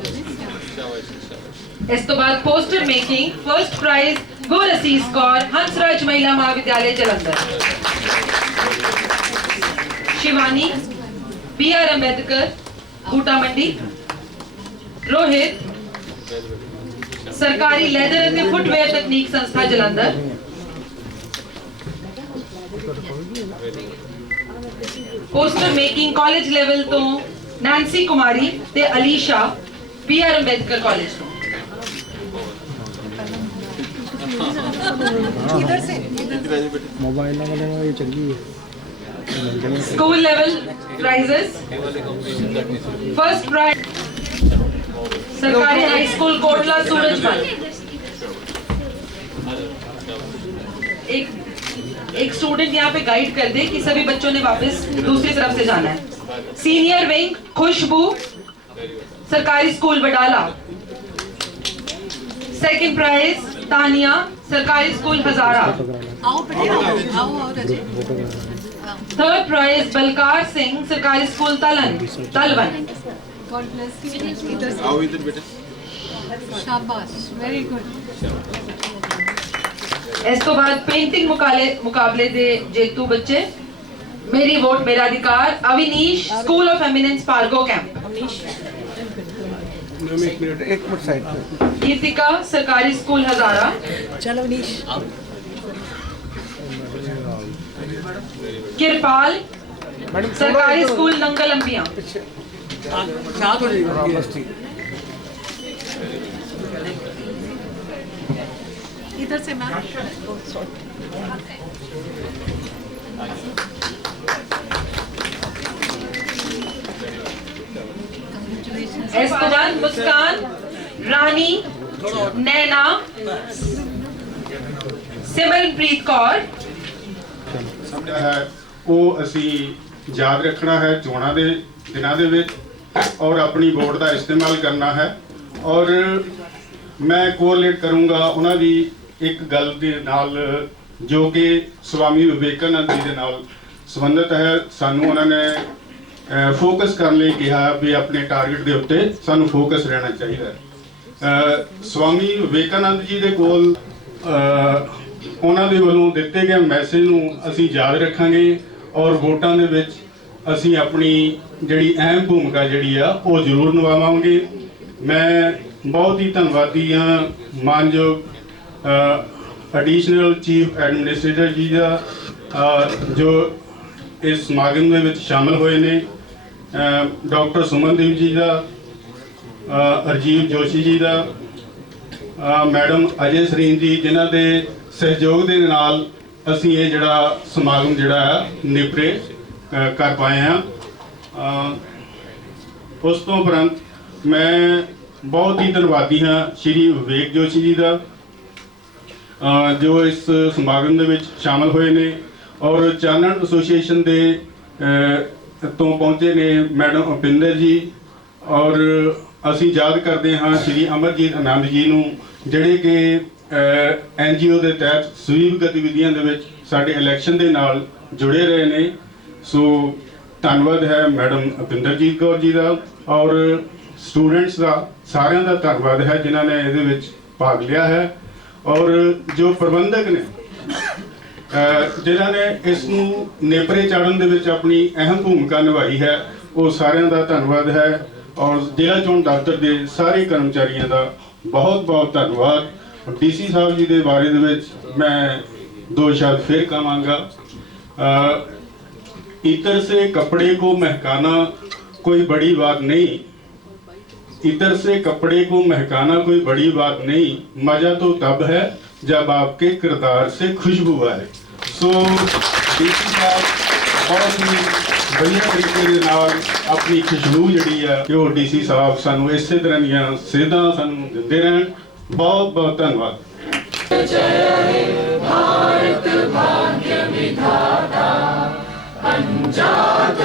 इस तो बाद पोस्टर मेकिंग, फर्स्ट प्राइज गोरसीस कौर, हंसराज महिला महाविद्यालय जलंधर। शिवानी, BR अम्बेडकर, बूटा मंडी। रोहित, सरकारी लेदर एंड फुटवेयर तकनीक संस्था Jalandhar. Poster making college level तो नैंसी कुमारी ते अलीशा, BR अम्बेडकर कॉलेज तो। इधर से मोबाइल नंबर ये चल गई है। School level prizes, first prize सरकारी हाई स्कूल कोटला सूरजमल। एक स्टूडेंट यहाँ पे गाइड कर दे कि सभी बच्चों ने वापस दूसरी तरफ से जाना है। सीनियर विंग खुशबू, सरकारी school Badala. Second prize Tania, सरकारी स्कूल हजारा। आओ बेटे आओ रजनी। थर्ड प्राइज बलकार सिंह, सरकारी school Talwan. God bless you. इधर से आओ, इधर बेटा, शाबाश, वेरी गुड। इस तो बाद पेंटिंग मुकाबले दे जेतू बच्चे, मेरी वोट मेरा अधिकार, Avinish, school of eminence Fargo camp. Ma'am एक मिनट साइड पे। गीतिका, सरकारी स्कूल हजारा। चलो अवनीश। किरपाल, सरकारी स्कूल नंगलम्बिया। साथ हो जाएगा बस ठीक। इधर से मैम। ਇਸ ਤੋਂ ਬਾਅਦ ਮੁਸਕਾਨ, ਰਾਣੀ, ਨੈਨਾ, ਸਿਮਰਨਪ੍ਰੀਤ ਕੌਰ। ਹੈ ਉਹ ਅਸੀਂ ਯਾਦ ਰੱਖਣਾ ਹੈ ਚੋਣਾਂ ਦੇ ਦਿਨਾਂ ਦੇ ਵਿੱਚ ਔਰ ਆਪਣੀ ਵੋਟ ਦਾ ਇਸਤੇਮਾਲ ਕਰਨਾ ਹੈ। ਔਰ ਮੈਂ ਕੋਰਿਲੇਟ ਕਰੂੰਗਾ ਉਹਨਾਂ ਦੀ ਇੱਕ ਗੱਲ ਦੇ ਨਾਲ ਜੋ ਕਿ ਸਵਾਮੀ ਵਿਵੇਕਾਨੰਦ ਜੀ ਦੇ ਨਾਲ ਸੰਬੰਧਿਤ ਹੈ। ਸਾਨੂੰ ਉਹਨਾਂ ਨੇ ਫੋਕਸ ਕਰਨ ਲਈ ਕਿਹਾ ਵੀ ਆਪਣੇ ਟਾਰਗੇਟ ਦੇ ਉੱਤੇ ਸਾਨੂੰ ਫੋਕਸ ਰਹਿਣਾ ਚਾਹੀਦਾ ਹੈ। ਸਵਾਮੀ ਵਿਵੇਕਾਨੰਦ ਜੀ ਦੇ ਕੋਲ ਉਹਨਾਂ ਦੇ ਵੱਲੋਂ ਦਿੱਤੇ ਗਏ ਮੈਸੇਜ ਨੂੰ ਅਸੀਂ ਯਾਦ ਰੱਖਾਂਗੇ ਔਰ ਵੋਟਾਂ ਦੇ ਵਿੱਚ ਅਸੀਂ ਆਪਣੀ ਜਿਹੜੀ ਅਹਿਮ ਭੂਮਿਕਾ ਜਿਹੜੀ ਆ ਉਹ ਜ਼ਰੂਰ ਨਿਭਾਵਾਂਗੇ। ਮੈਂ ਬਹੁਤ ਹੀ ਧੰਨਵਾਦੀ ਹਾਂ ਮਾਨਯੋਗ ਐਡੀਸ਼ਨਲ ਚੀਫ ਐਡਮਿਨਿਸਟ੍ਰੇਟਰ ਜੀ ਦਾ ਜੋ ਇਸ ਸਮਾਗਮ ਦੇ ਵਿੱਚ ਸ਼ਾਮਲ ਹੋਏ ਨੇ, ਡਾਕਟਰ ਸੁਮਨਦੀਪ ਜੀ ਦਾ, ਰਾਜੀਵ ਜੋਸ਼ੀ ਜੀ ਦਾ, ਮੈਡਮ ਅਜੇ ਸਰੀਨ ਜੀ, ਜਿਨ੍ਹਾਂ ਦੇ ਸਹਿਯੋਗ ਦੇ ਨਾਲ ਅਸੀਂ ਇਹ ਜਿਹੜਾ ਸਮਾਗਮ ਜਿਹੜਾ ਹੈ ਨਿਪਰੇ ਕਰ ਪਾਏ ਹਾਂ। ਉਸ ਤੋਂ ਉਪਰੰਤ ਮੈਂ ਬਹੁਤ ਹੀ ਧੰਨਵਾਦੀ ਹਾਂ ਸ਼੍ਰੀ ਵਿਵੇਕ ਜੋਸ਼ੀ ਜੀ ਦਾ ਜੋ ਇਸ ਸਮਾਗਮ ਦੇ ਵਿੱਚ ਸ਼ਾਮਲ ਹੋਏ ਨੇ ਔਰ ਚਾਨਣ ਐਸੋਸੀਏਸ਼ਨ ਦੇ ਤੋਂ ਪਹੁੰਚੇ ਨੇ ਮੈਡਮ ਅਪਿੰਦਰ ਜੀ। ਔਰ ਅਸੀਂ ਯਾਦ ਕਰਦੇ ਹਾਂ ਸ਼੍ਰੀ ਅਮਰਜੀਤ ਆਨੰਦ ਜੀ ਨੂੰ ਜਿਹੜੇ ਕਿ NGO ਦੇ ਤਹਿਤ ਸਵੀਪ ਗਤੀਵਿਧੀਆਂ ਦੇ ਵਿੱਚ ਸਾਡੇ ਇਲੈਕਸ਼ਨ ਦੇ ਨਾਲ ਜੁੜੇ ਰਹੇ ਨੇ। ਸੋ ਧੰਨਵਾਦ ਹੈ ਮੈਡਮ ਅਪਿੰਦਰਜੀਤ ਕੌਰ ਜੀ ਦਾ ਔਰ ਸਟੂਡੈਂਟਸ ਦਾ, ਸਾਰਿਆਂ ਦਾ ਧੰਨਵਾਦ ਹੈ ਜਿਨ੍ਹਾਂ ਨੇ ਇਹਦੇ ਵਿੱਚ ਭਾਗ ਲਿਆ ਹੈ ਔਰ ਜੋ ਪ੍ਰਬੰਧਕ ਨੇ ਜਿਨ੍ਹਾਂ ਨੇ ਇਸ ਨੂੰ ਨੇਪਰੇ ਚਾੜਨ ਦੇ ਵਿੱਚ ਆਪਣੀ ਅਹਿਮ ਭੂਮਿਕਾ ਨਿਭਾਈ ਹੈ, ਉਹ ਸਾਰਿਆਂ ਦਾ ਧੰਨਵਾਦ ਹੈ। ਔਰ ਜ਼ਿਲ੍ਹਾ ਚੋਣ ਦਫ਼ਤਰ ਦੇ ਸਾਰੇ ਕਰਮਚਾਰੀਆਂ ਦਾ ਬਹੁਤ ਬਹੁਤ ਧੰਨਵਾਦ। DC ਸਾਹਿਬ ਜੀ ਦੇ ਬਾਰੇ ਦੇ ਵਿੱਚ ਮੈਂ दो शब्द फिर कहूँगा। इतर से कपड़े को महकाना कोई बड़ी बात नहीं, इतर से कपड़े को महकाना कोई बड़ी बात नहीं, मज़ा तो तब है जब आपके किरदार से खुशबू आए। सो डीसी साहब बहुत ही बढ़िया तरीके के नाल अपनी खुशबू जी है कि वो डीसी साहब सानू इस तरह दियां सेधां सानू दिंदे रहन। बहुत बहुत धन्यवाद। भारत भाग्य विधाता पंजाब